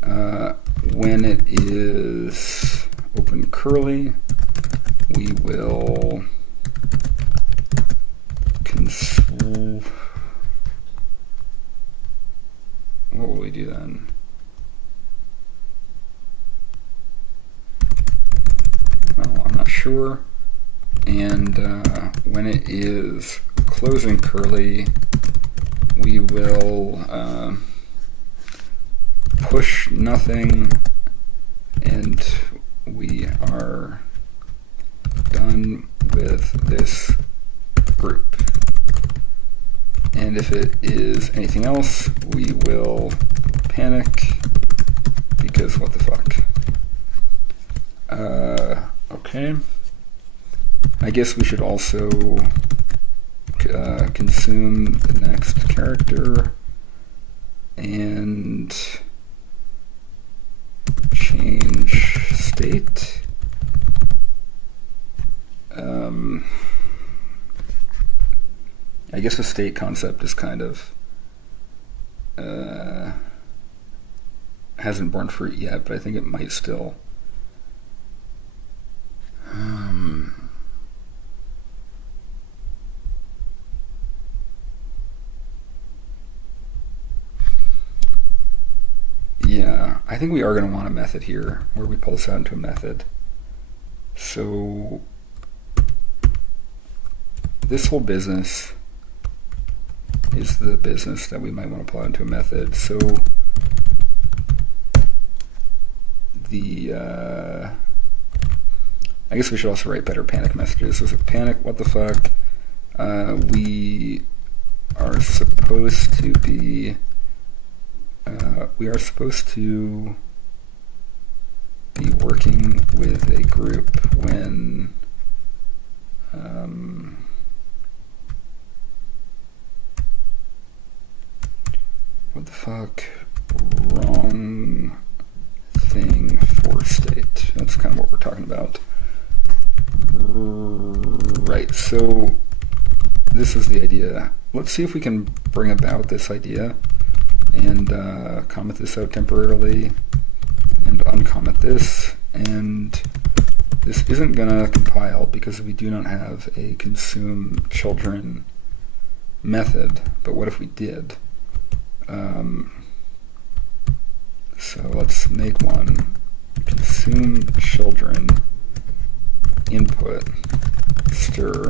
When it is open curly, we will consume. What will we do then? Well, I'm not sure. And when it is closing curly, we will push nothing, and we are done with this group. And if it is anything else, we will panic, because what the fuck. Okay. I guess we should also consume the next character and change state. I guess the state concept is kind of hasn't borne fruit yet, but I think it might still. Yeah, I think we are going to want a method here where we pull this out into a method. So this whole business is the business that we might want to pull out into a method. So the I guess we should also write better panic messages. So panic, what the fuck? We are supposed to be working with a group when what the fuck? Wrong thing for state. That's kind of what we're talking about. Right, so this is the idea. Let's see if we can bring about this idea and comment this out temporarily and uncomment this. And this isn't going to compile because we do not have a consume children method. But what if we did? So let's make one. Consume children input stir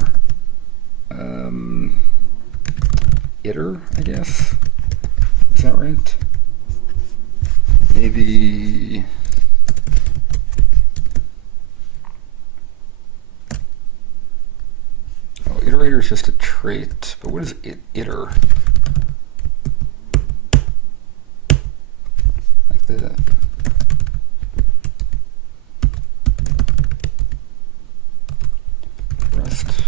iter, I guess. Is that right? Maybe iterator is just a trait, but what is iter? Like the rest.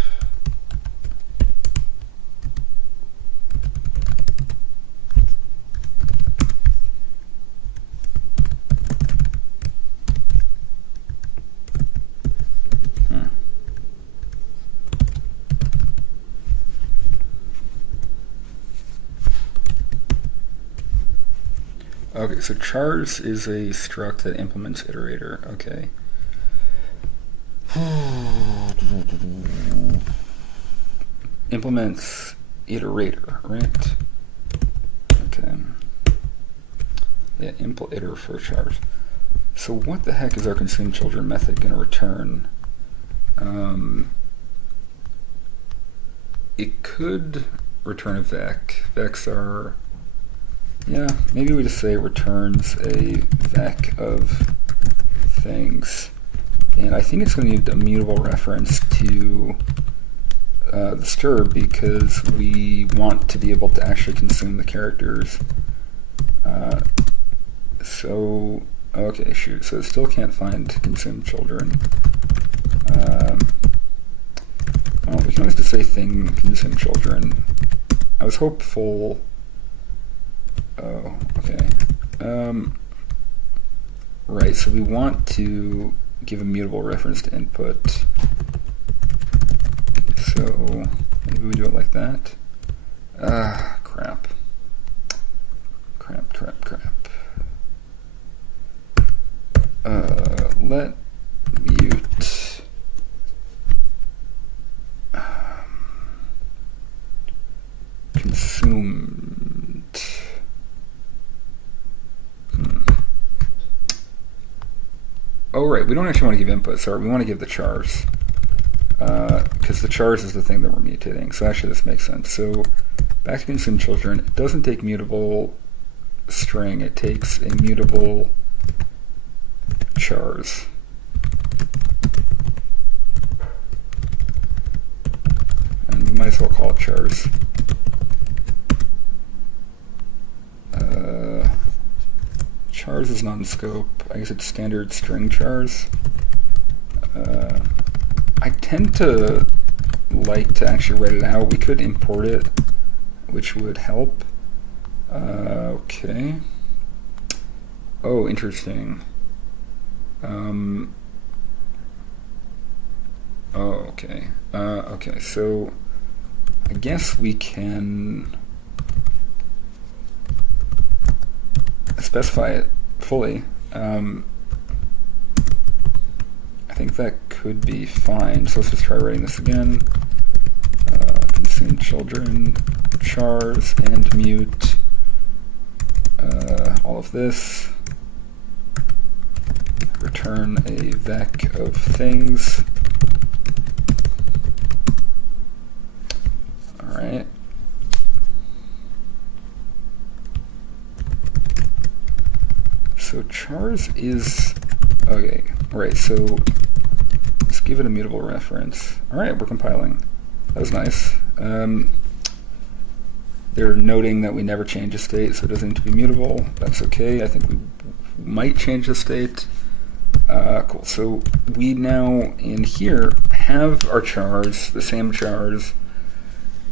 Okay, so chars is a struct that implements iterator. Okay. Implements iterator, right? Okay. Yeah, impl iter for chars. So what the heck is our consume children method going to return? It could return a vec. Vecs are... Yeah, maybe we just say it returns a vec of things. And I think it's going to need a mutable reference to the stir because we want to be able to actually consume the characters. So, okay, shoot. So it still can't find consume children. Well, we can always just say thing consume children. I was hopeful... Oh, okay. Right, so we want to give a mutable reference to input. So maybe we do it like that. Crap. Let mute consumed. Oh, right, we don't actually want to give input, sorry, we want to give the chars. Because the chars is the thing that we're mutating. So actually this makes sense. So back to consume children, it doesn't take mutable string, it takes a mutable chars. And we might as well call it chars. Chars is not in scope. I guess it's standard string chars. I tend to like to actually write it out. We could import it, which would help. Okay. Oh, interesting. Oh, okay. Okay, so I guess we can specify it fully. I think that could be fine. So let's just try writing this again. Consume children, chars, and mute all of this. Return a vec of things. All right. So chars is okay. Right. So it's give it a mutable reference. All right, we're compiling. That was nice. They're noting that we never change a state, so it doesn't need to be mutable. That's okay. I think we might change the state. Cool. So we now, in here, have our chars, the same chars.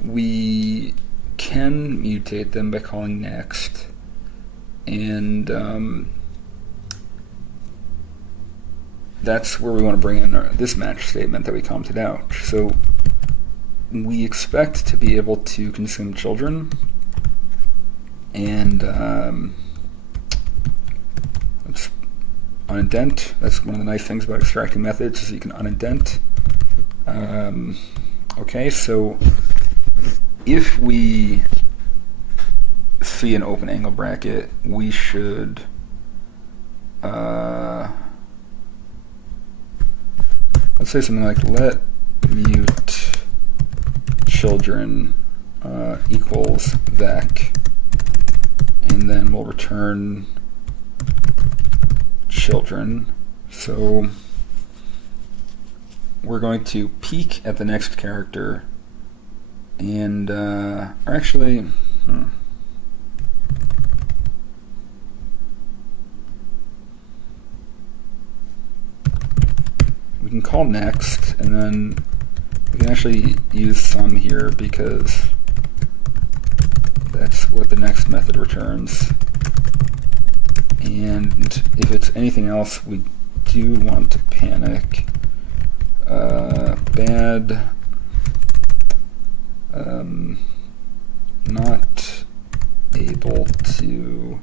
We can mutate them by calling next. And that's where we want to bring in this match statement that we commented out. So we expect to be able to consume children, and let's unindent. That's one of the nice things about extracting methods, is you can unindent. Okay, so if we see an open angle bracket, we should let's say something like let mute children equals vec, and then we'll return children. So we're going to peek at the next character, and or actually we can call next, and then we can actually use sum here because that's what the next method returns. And if it's anything else, we do want to panic. Bad, not able to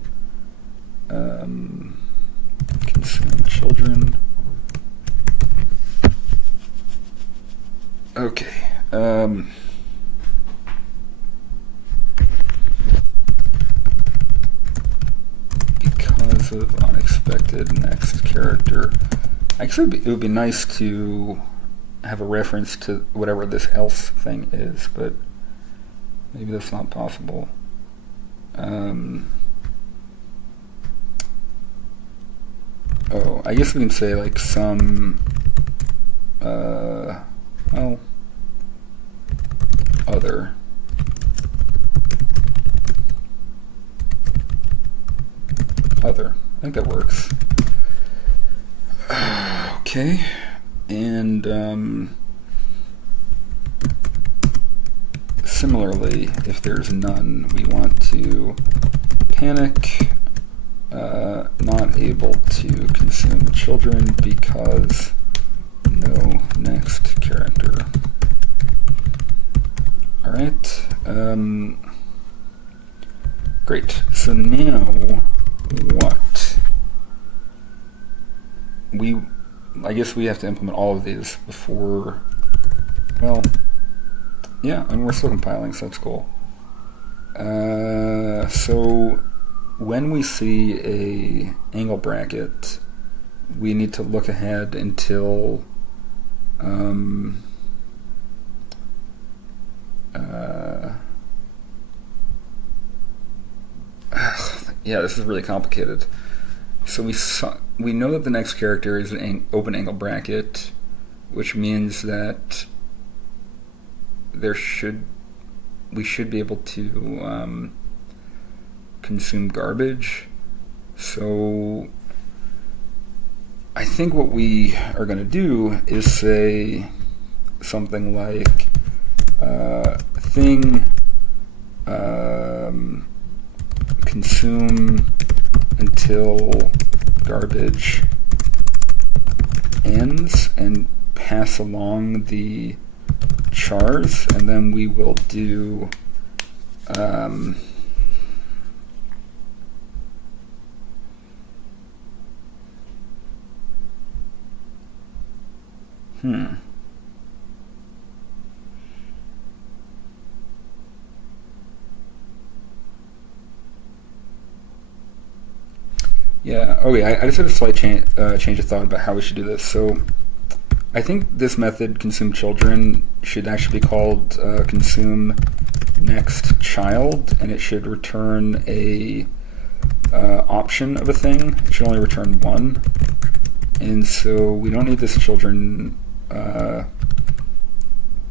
consume children. Okay. Because of unexpected next character. Actually, it would be nice to have a reference to whatever this else thing is, but maybe that's not possible. Oh, I guess we can say like some, well, other. Other. I think that works. Okay. And similarly, if there's none, we want to panic, not able to consume children because no next character. Alright. Great. So now what? I guess we have to implement all of these before, well, yeah, I mean, we're still compiling, so that's cool. So when we see a angle bracket, we need to look ahead until yeah, this is really complicated. So we know that the next character is an open angle bracket, which means that we should be able to consume garbage. So I think what we are going to do is say something like thing consume until garbage ends, and pass along the chars, and then we will do Yeah, okay, I just had a slight change of thought about how we should do this. So I think this method, consume children, should actually be called consume next child, and it should return a option of a thing. It should only return one. And so we don't need this children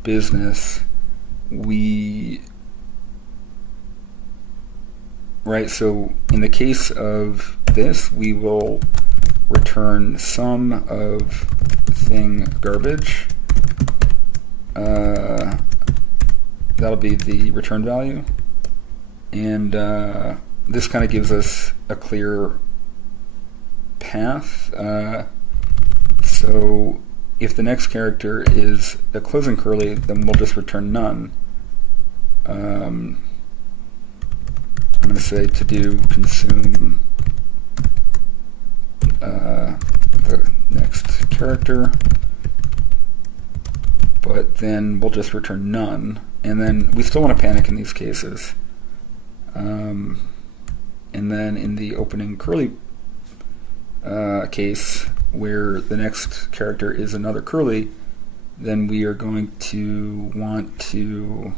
business, right, so in the case of this, we will return sum of thing garbage. That'll be the return value. And this kind of gives us a clear path. So if the next character is a closing curly, then we'll just return none. I'm going to say to do consume the next character, but then we'll just return none, and then we still want to panic in these cases. And then in the opening curly case, where the next character is another curly, then we are going to want to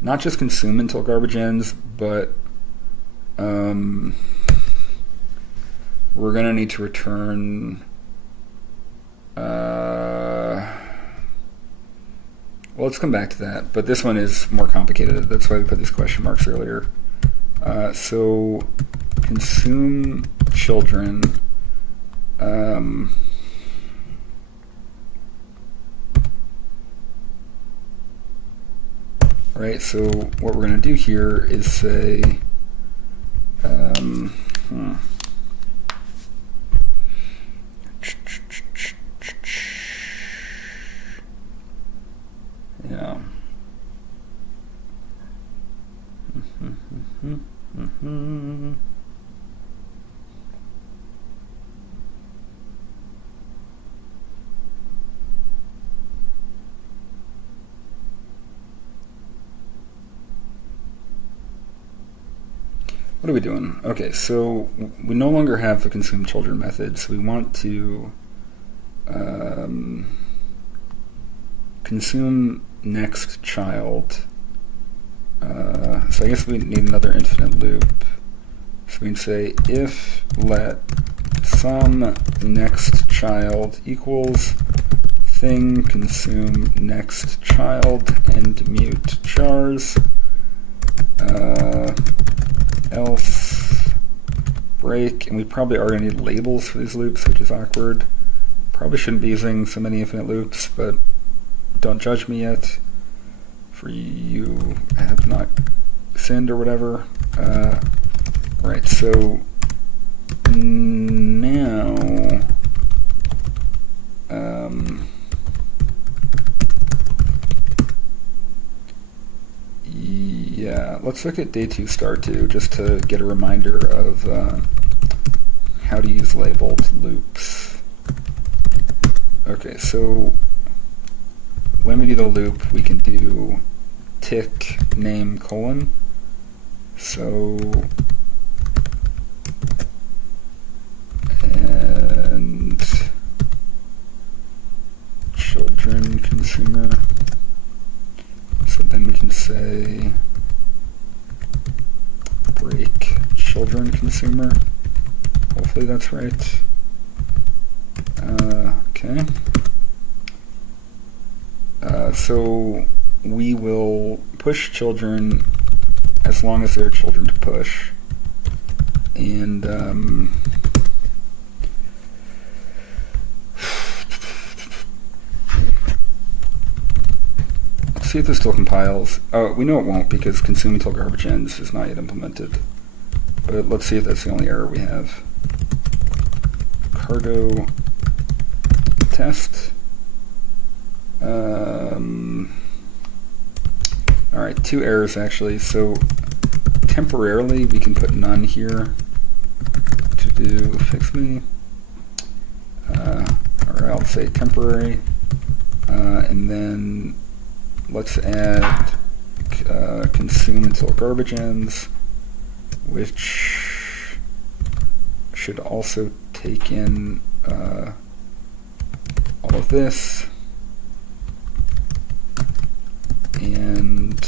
not just consume until garbage ends, but we're going to need to return well, let's come back to that, but this one is more complicated. That's why we put these question marks earlier. So consume children, right, so what we're going to do here is say yeah. What are we doing? Okay, so we no longer have the consume children method, so we want to consume next child. So I guess we need another infinite loop. So we can say if let sum next child equals thing consume next child and mute chars, else break, and we probably are going to need labels for these loops, which is awkward. Probably shouldn't be using so many infinite loops, but don't judge me yet, for you have not sinned or whatever. Right, so now yeah, let's look at day 2 star 2 just to get a reminder of how to use labeled loops. Okay, so when we do the loop, we can do tick name colon. So and children consumer. So then we can say break children consumer. Hopefully that's right. Okay. So we will push children as long as there are children to push. And let's see if this still compiles. Oh, we know it won't because consume until garbage ends is not yet implemented. But let's see if that's the only error we have. Cargo test. Alright, 2 errors actually. So temporarily we can put none here to do fix me. Or I'll say temporary. And then let's add consume until garbage ends, which should also take in all of this. And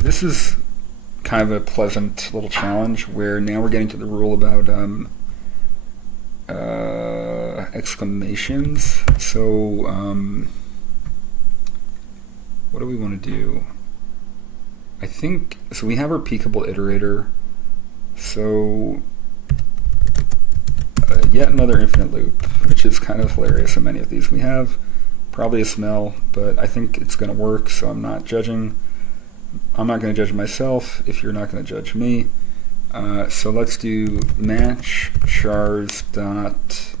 this is kind of a pleasant little challenge where now we're getting to the rule about exclamations. So what do we want to do? I think, so we have our peekable iterator. So yet another infinite loop, which is kind of hilarious in many of these. We have probably a smell, but I think it's going to work, so I'm not judging. I'm not going to judge myself if you're not going to judge me. So let's do match chars dot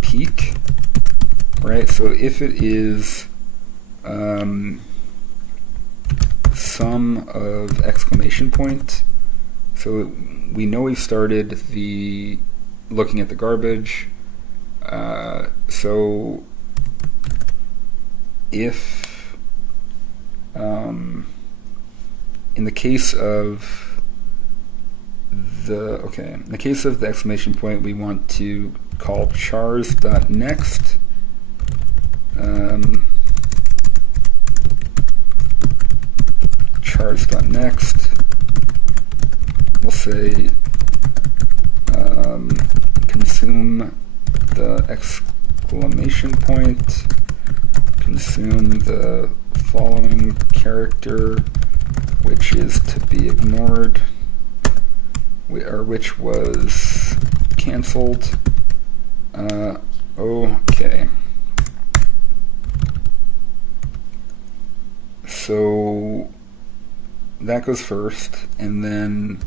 peek, right? So if it is sum of exclamation point, so we know we've started the looking at the garbage. So if in the case of the exclamation point, we want to call chars.next. Chars.next. We'll say consume the exclamation point, consume the following character, which is to be ignored, or which was canceled. Okay. So that goes first, and then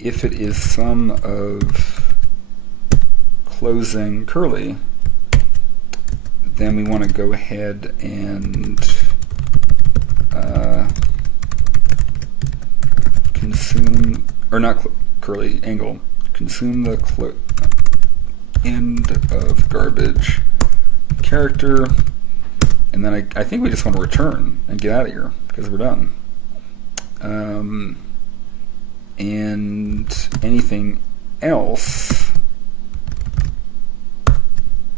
if it is sum of closing curly, then we want to go ahead and consume, or not curly, angle, consume the end of garbage character, and then I think we just want to return and get out of here because we're done. And anything else,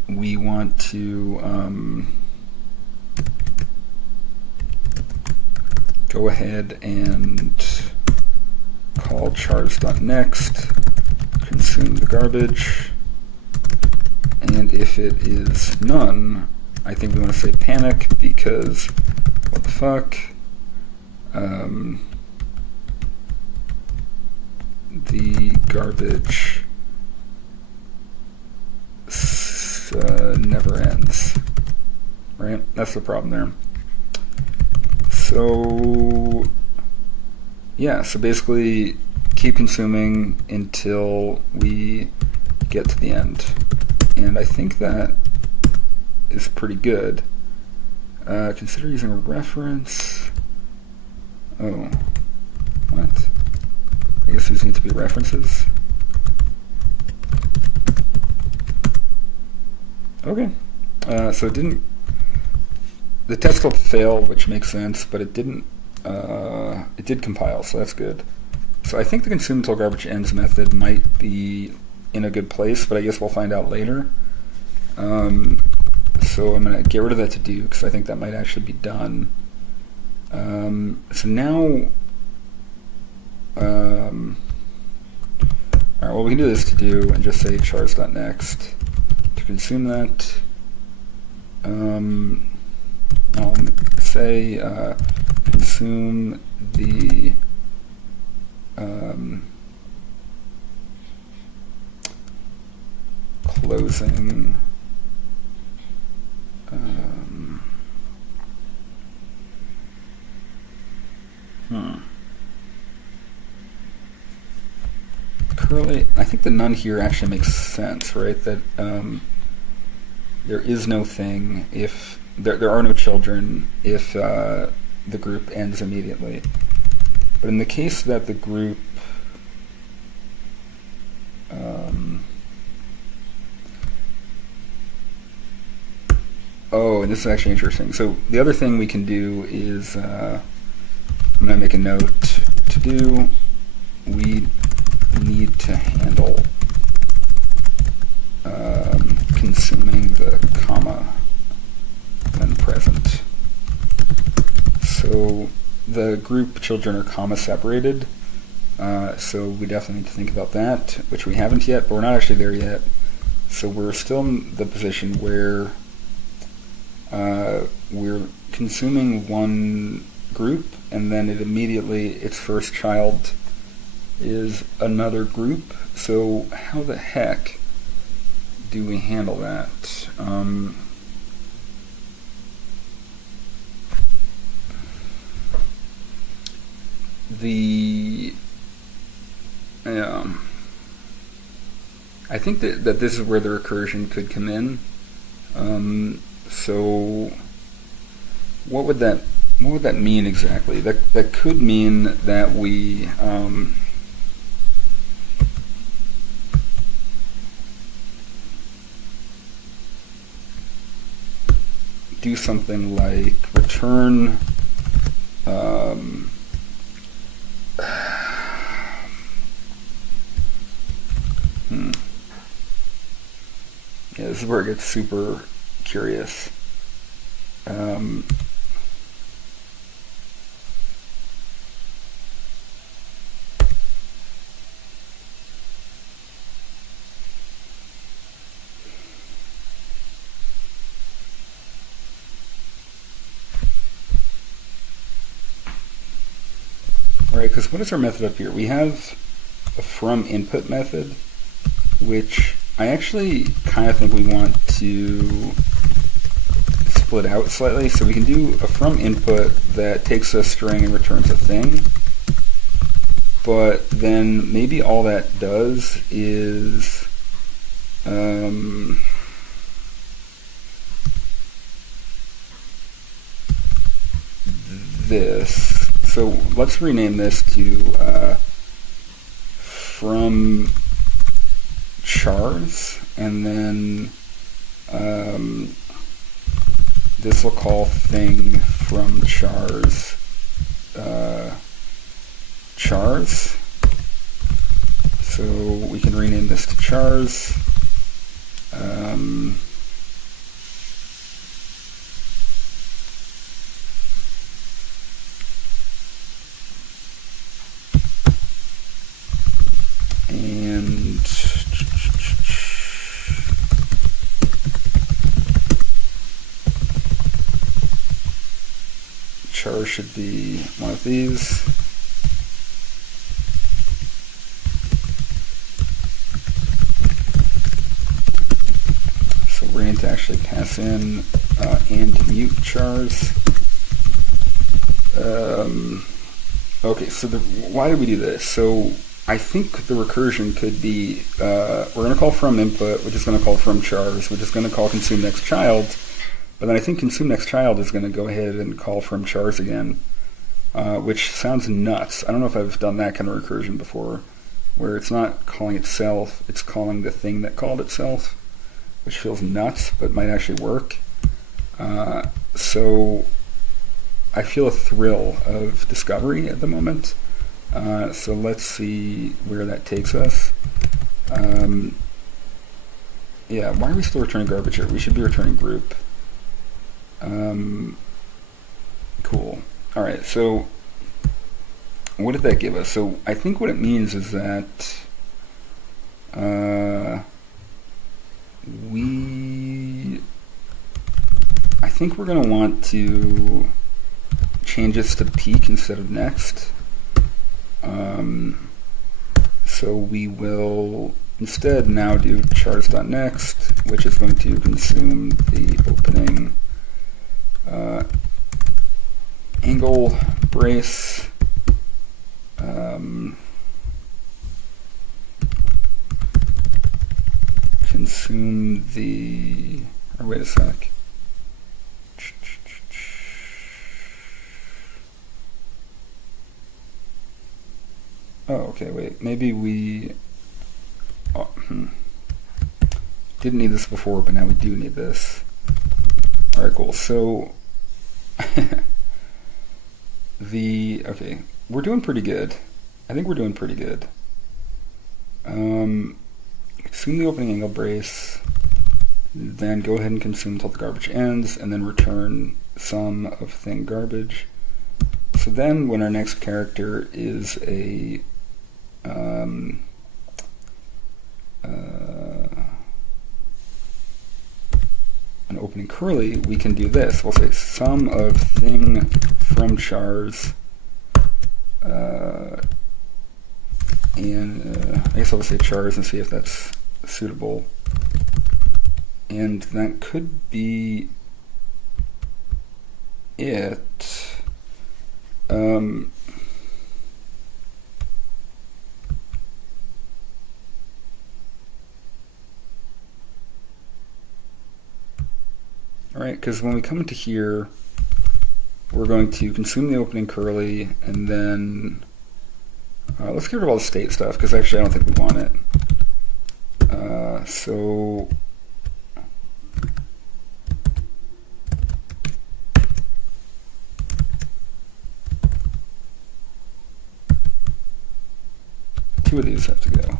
we want to go ahead and call chars.next, consume the garbage, and if it is none, I think we want to say panic, because what the fuck. The garbage never ends, right? That's the problem there. So yeah, so basically keep consuming until we get to the end, and I think that is pretty good. Consider using a reference. Oh, what? I guess these need to be references. Okay. So it didn't. The test will fail, which makes sense, but it didn't. It did compile, so that's good. So I think the consume until garbage ends method might be in a good place, but I guess we'll find out later. So I'm going to get rid of that to do, because I think that might actually be done. So now, alright, well, we can do this to do and just say chars.next to consume that. I'll say consume the closing curly. I think the none here actually makes sense, right? That there is no thing if there are no children if the group ends immediately. But in the case that the group oh, and this is actually interesting. So the other thing we can do is I'm going to make a note to do. We need to handle consuming the comma when present. So the group children are comma separated, so we definitely need to think about that, which we haven't yet, but we're not actually there yet. So we're still in the position where we're consuming one group, and then its first child is another group. So how the heck do we handle that? I think that this is where the recursion could come in. So what would that mean exactly? That could mean that we do something like return yeah, this is where it gets super curious. Alright, because what is our method up here? We have a from input method, which I actually kind of think we want to split out slightly. So we can do a from input that takes a string and returns a thing, but then maybe all that does is this. So let's rename this to from chars, and then this will call thing from chars chars. So we can rename this to chars. Char should be one of these. So we're going to actually pass in and mute chars. Okay, so why did we do this? So I think the recursion could be, we're going to call from input, which is going to call from chars, which is going to call consume next child. But then I think consume next child is going to go ahead and call from chars again, which sounds nuts. I don't know if I've done that kind of recursion before, where it's not calling itself, it's calling the thing that called itself, which feels nuts, but might actually work. So I feel a thrill of discovery at the moment. So let's see where that takes us. Yeah, why are we still returning garbage here? We should be returning group. Cool. Alright, so what did that give us? So I think what it means is that I think we're going to want to change this to peak instead of next. So we will instead now do chars.next, which is going to consume the opening angle brace, consume the, or wait a sec. Oh, okay, wait, maybe we didn't need this before, but now we do need this. Alright, cool. So okay, we're doing pretty good. I think we're doing pretty good. Consume the opening angle brace, then go ahead and consume until the garbage ends, and then return sum of thing garbage. So then when our next character is an opening curly, we can do this. We'll say sum of thing from chars, and I guess I'll say chars and see if that's suitable. And that could be it. Alright, because when we come into here, we're going to consume the opening curly, and then let's get rid of all the state stuff, because actually I don't think we want it. So two of these have to go.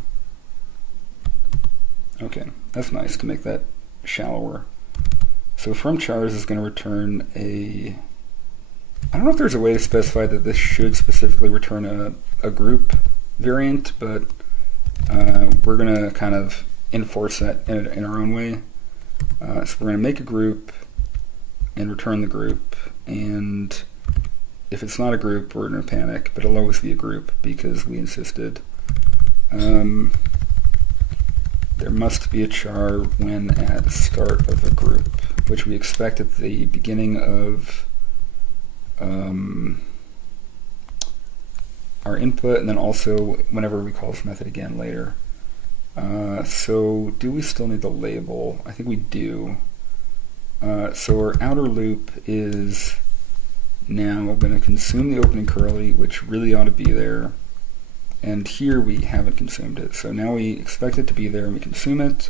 Okay, that's nice to make that shallower. So from chars is going to return a... I don't know if there's a way to specify that this should specifically return a group variant, but we're going to kind of enforce that in our own way. So we're going to make a group and return the group, and if it's not a group, we're going to panic, but it'll always be a group because we insisted. There must be a char when at the start of a group, which we expect at the beginning of our input, and then also whenever we call this method again later. So do we still need the label? I think we do. So our outer loop is now going to consume the opening curly, which really ought to be there. And here we haven't consumed it. So now we expect it to be there and we consume it.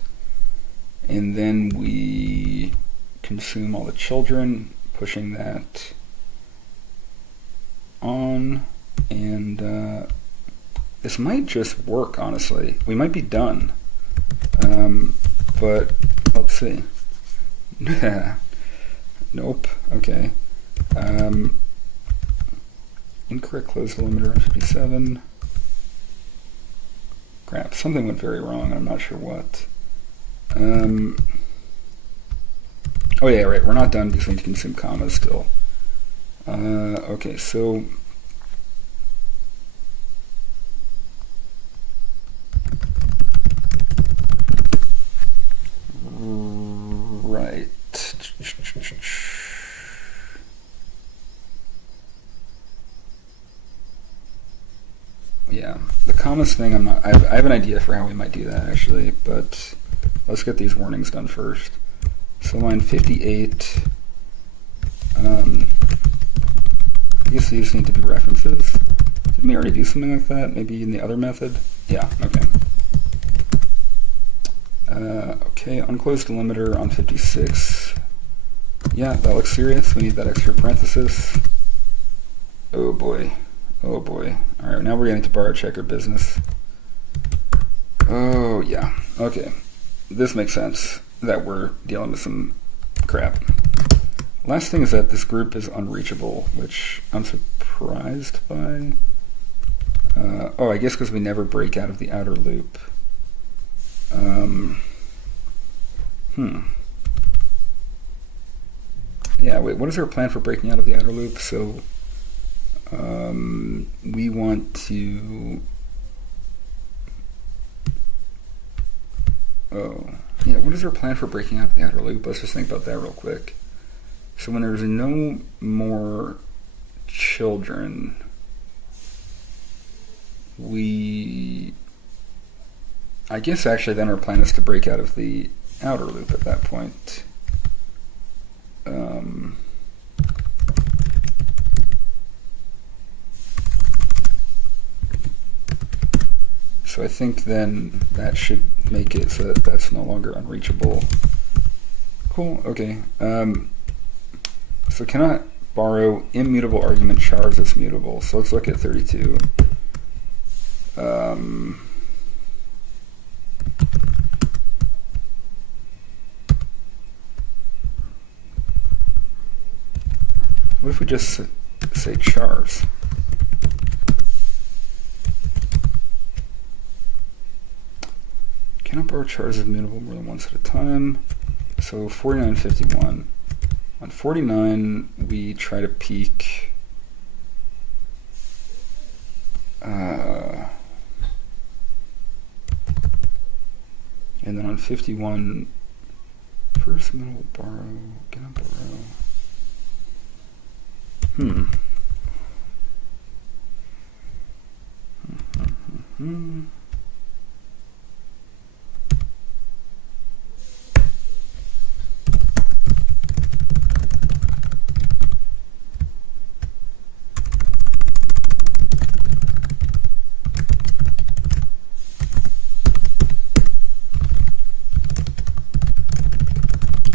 And then we consume all the children, pushing that on. And this might just work, honestly. We might be done. But let's see. Nope. Okay. Incorrect close delimiter on 57. Crap, something went very wrong, and I'm not sure what. Oh yeah, right, we're not done because we need to consume commas still. Okay, so... Right. Yeah, the commas thing, I have an idea for how we might do that actually, but let's get these warnings done first. So line 58, I guess these need to be references. Didn't we already do something like that? Maybe in the other method? Yeah, okay. Okay, unclosed delimiter on 56. Yeah, that looks serious. We need that extra parenthesis. Oh boy. Oh boy. Alright, now we're getting to borrow checker business. Oh yeah. Okay. This makes sense that we're dealing with some crap. Last thing is that this group is unreachable, which I'm surprised by. Oh, I guess because we never break out of the outer loop. Yeah, wait, what is our plan for breaking out of the outer loop? So, we want to... Oh, yeah, what is our plan for breaking out of the outer loop? Let's just think about that real quick. So when there's no more children, I guess actually then our plan is to break out of the outer loop at that point. So I think then that should make it so that that's no longer unreachable. Cool, okay. So cannot borrow immutable argument chars as mutable. So let's look at 32. What if we just say chars. Cannot borrow chars if mutable more than once at a time. So 49.51. On 49, we try to peek. And then on 51, first mutable borrow, cannot borrow.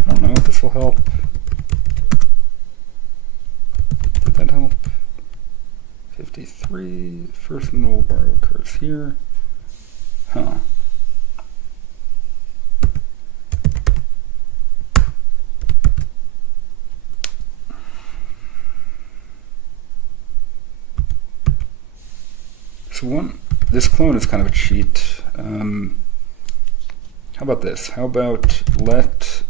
I don't know if this will help. Did that help? 53, first mutable borrow occurs here. Huh. So this clone is kind of a cheat. How about this? How about let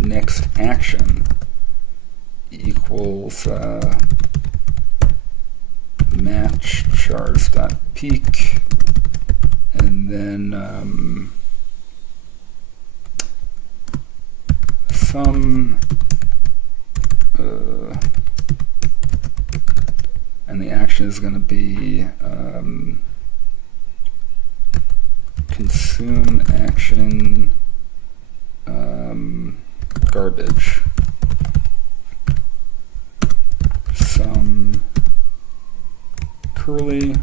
next action equals match chars.peek, and then some and the action is going to be consume action garbage, some curly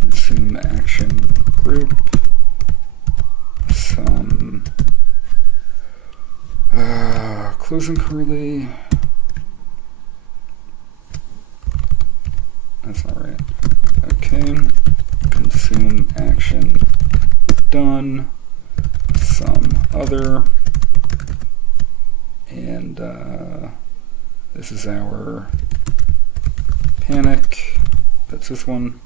consume action group, some closing curly. That's not right. Okay. Consume action done. Some other. And this is our panic. That's this one.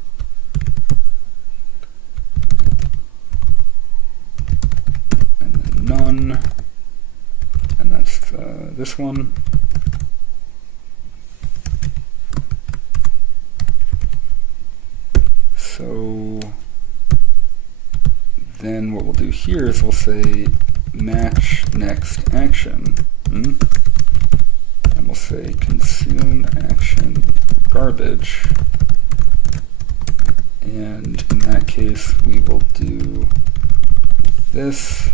And then none. And that's this one. So then what we'll do here is we'll say match next action, and we'll say consume action garbage, and in that case we will do this,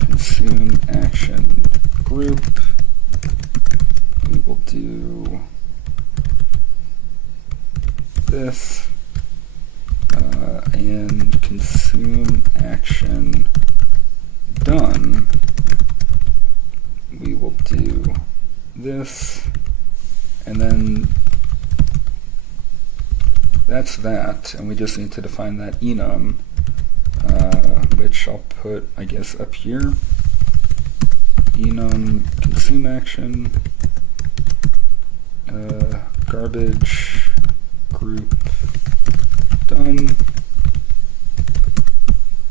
consume action group, we will do this, and consume action done, we will do this, and then that's that, and we just need to define that enum, which I'll put, I guess, up here. Enum consume action garbage group done.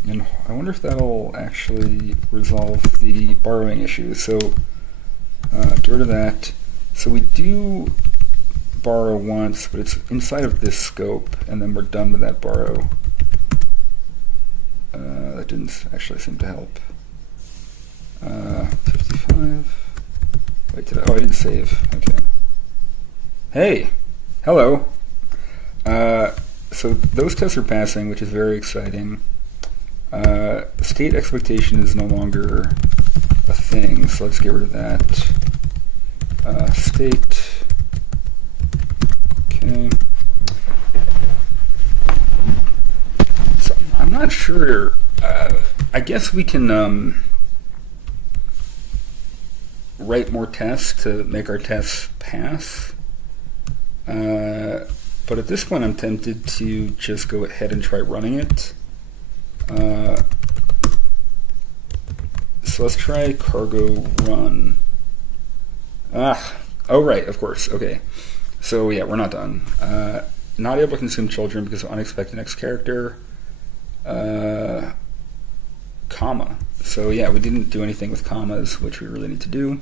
And I wonder if that'll actually resolve the borrowing issue. So get rid of that. So we do borrow once, but it's inside of this scope, and then we're done with that borrow. That didn't actually seem to help. 55. Wait, I didn't save. Okay. Hey! Hello! So those tests are passing, which is very exciting. State expectation is no longer a thing, so let's get rid of that. State. Okay. So I'm not sure. I guess we can write more tests to make our tests pass. But at this point I'm tempted to just go ahead and try running it. So let's try cargo run. Oh, right, of course. Okay. So, yeah, we're not done. Not able to consume children because of unexpected next character. Comma. So, yeah, we didn't do anything with commas, which we really need to do.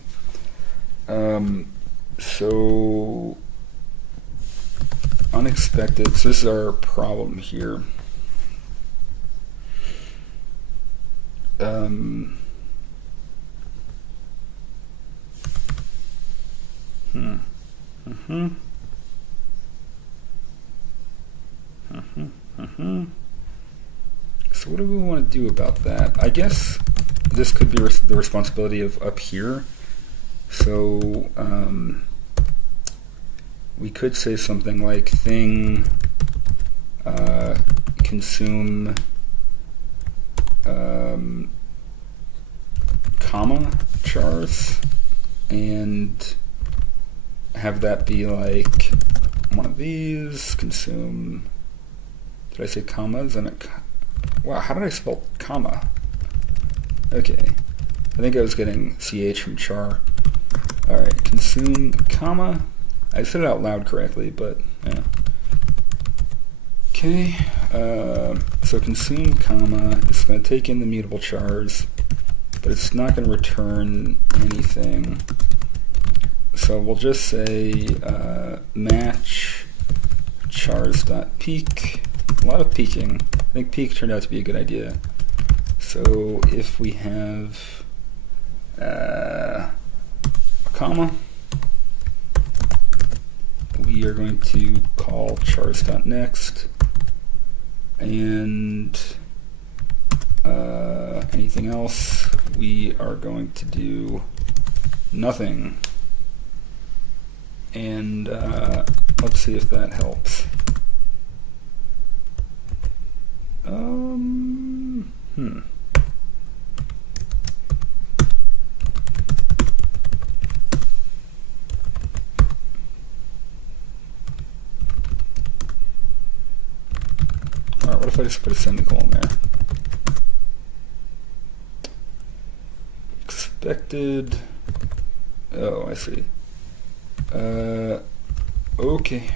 So, unexpected. So, this is our problem here. So what do we want to do about that? I guess this could be the responsibility of up here. So we could say something like thing consume comma chars, and have that be like one of these, consume, did I say commas? And wow, how did I spell comma? Okay, I think I was getting ch from char. Alright, consume comma. I said it out loud correctly, but yeah. Okay, so consume comma, it's going to take in the mutable chars, but it's not going to return anything. So we'll just say match chars.peak. A lot of peaking. I think peak turned out to be a good idea. So if we have a comma, we are going to call chars.next, and anything else we are going to do nothing. And let's see if that helps. Alright, what if I just put a semicolon there? Expected. Oh, I see. Okay.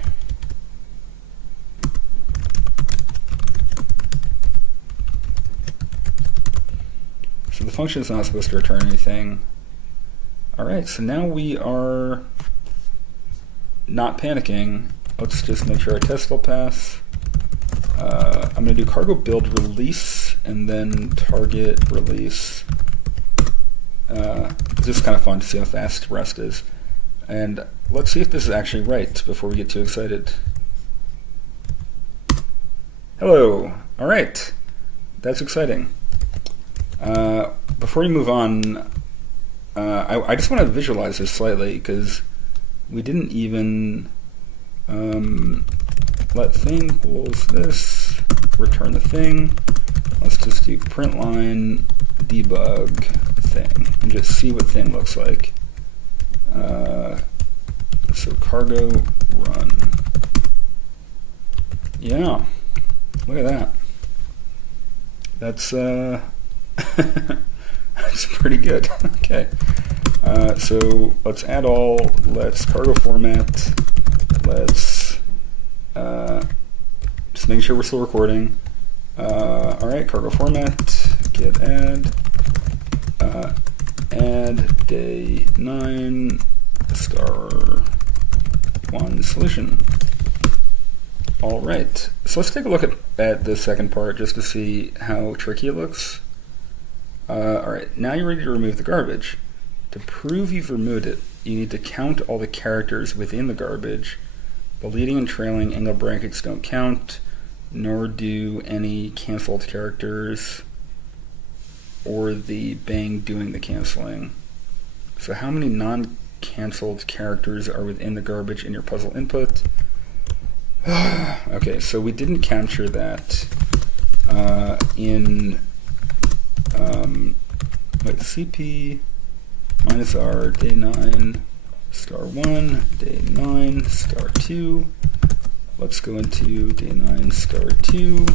So the function is not supposed to return anything. Alright, so now we are not panicking. Let's just make sure our test will pass. I'm going to do cargo build release and then target release. It's just kind of fun to see how fast rest is. And let's see if this is actually right before we get too excited. Hello. All right. That's exciting. Before we move on, I just want to visualize this slightly because we didn't even let thing equals this, return the thing. Let's just do print line debug thing and just see what thing looks like. So cargo run. Yeah, look at that. That's that's pretty good. Okay. So let's add all. Let's cargo format. Let's just make sure we're still recording. All right, cargo format. Git add. Add day 9 *1 solution. All right, so let's take a look at the second part just to see how tricky it looks. All right, now you're ready to remove the garbage. To prove you've removed it, you need to count all the characters within the garbage. The leading and trailing angle brackets don't count, nor do any canceled characters or the bang doing the canceling. So how many non-canceled characters are within the garbage in your puzzle input? Okay, so we didn't capture that in CP minus R day 9 *1 day 9 *2. Let's go into day 9 *2.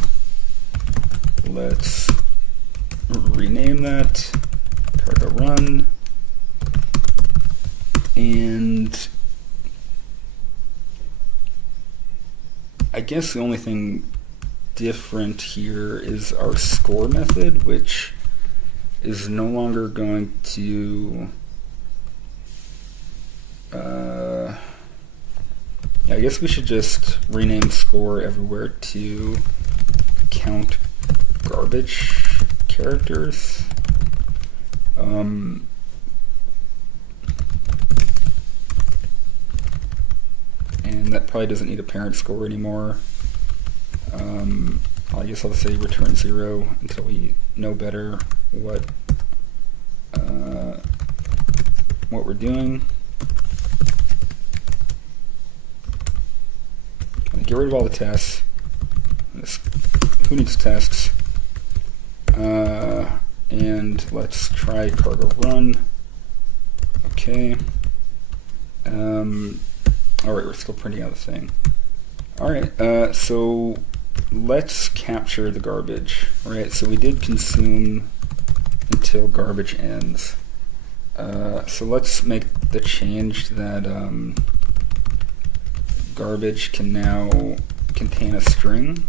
Let's rename that cargo run, and guess the only thing different here is our score method, which is no longer going to I guess we should just rename score everywhere to count garbage characters. And that probably doesn't need a parent score anymore. I guess I'll say return 0 until we know better what we're doing. Get rid of all the tests. Who needs tests? And let's try cargo run. Okay. Alright, we're still printing out the thing. Alright, so let's capture the garbage. Right, so we did consume until garbage ends. So let's make the change that garbage can now contain a string.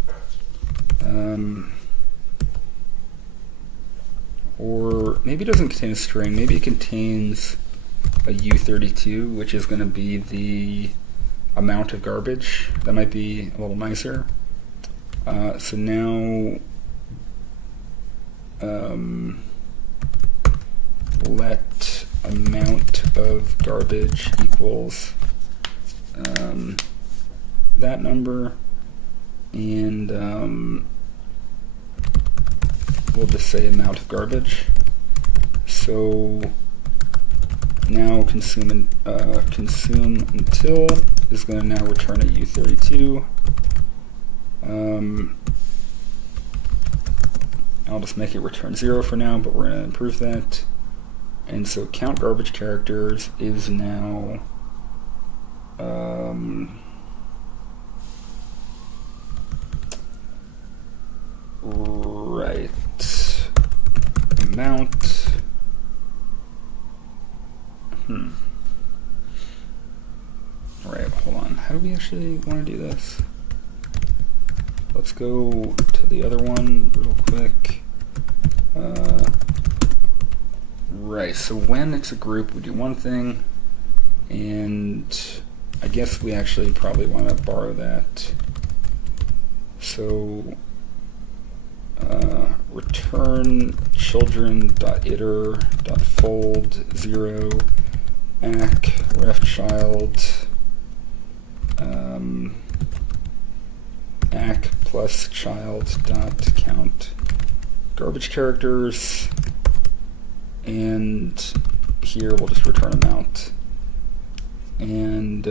Or maybe it doesn't contain a string, maybe it contains a U32, which is going to be the amount of garbage. That might be a little nicer. So now let amount of garbage equals that number, and we'll just say amount of garbage. So now consume until is going to now return a U32. I'll just make it return 0 for now, but we're going to improve that. And so count garbage characters is now right amount. Alright, hold on. How do we actually want to do this? Let's go to the other one real quick. Right, so when it's a group, we do one thing, and I guess we actually probably want to borrow that. So return children.iter.fold 0 ack refchild ack plus child dot count garbage characters, and here we'll just return amount. And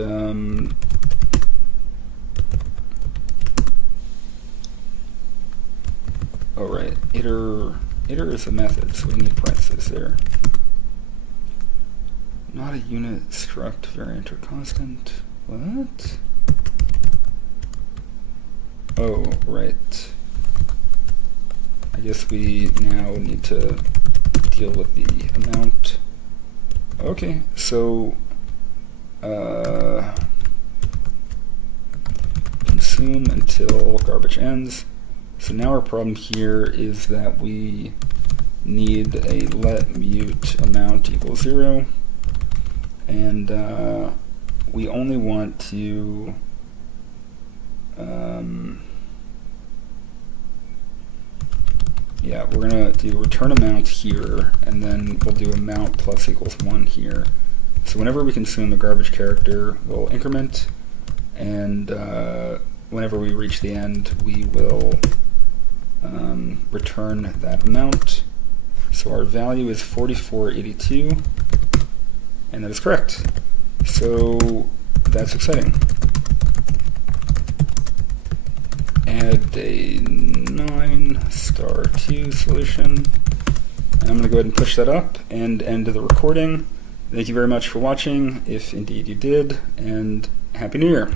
oh right, iter is a method, so we need parentheses there. Not a unit struct variant or constant. What? Oh, right. I guess we now need to deal with the amount. Okay, so consume until garbage ends. So now our problem here is that we need a let mute amount equals 0, and we only want to yeah, we're gonna do return amount here, and then we'll do amount plus equals 1 here. So whenever we consume a garbage character, we'll increment, and whenever we reach the end, we will return that amount. So our value is 4482, and that is correct. So that's exciting. Add a 9*2 solution. And I'm going to go ahead and push that up and end the recording. Thank you very much for watching, if indeed you did, and Happy New Year.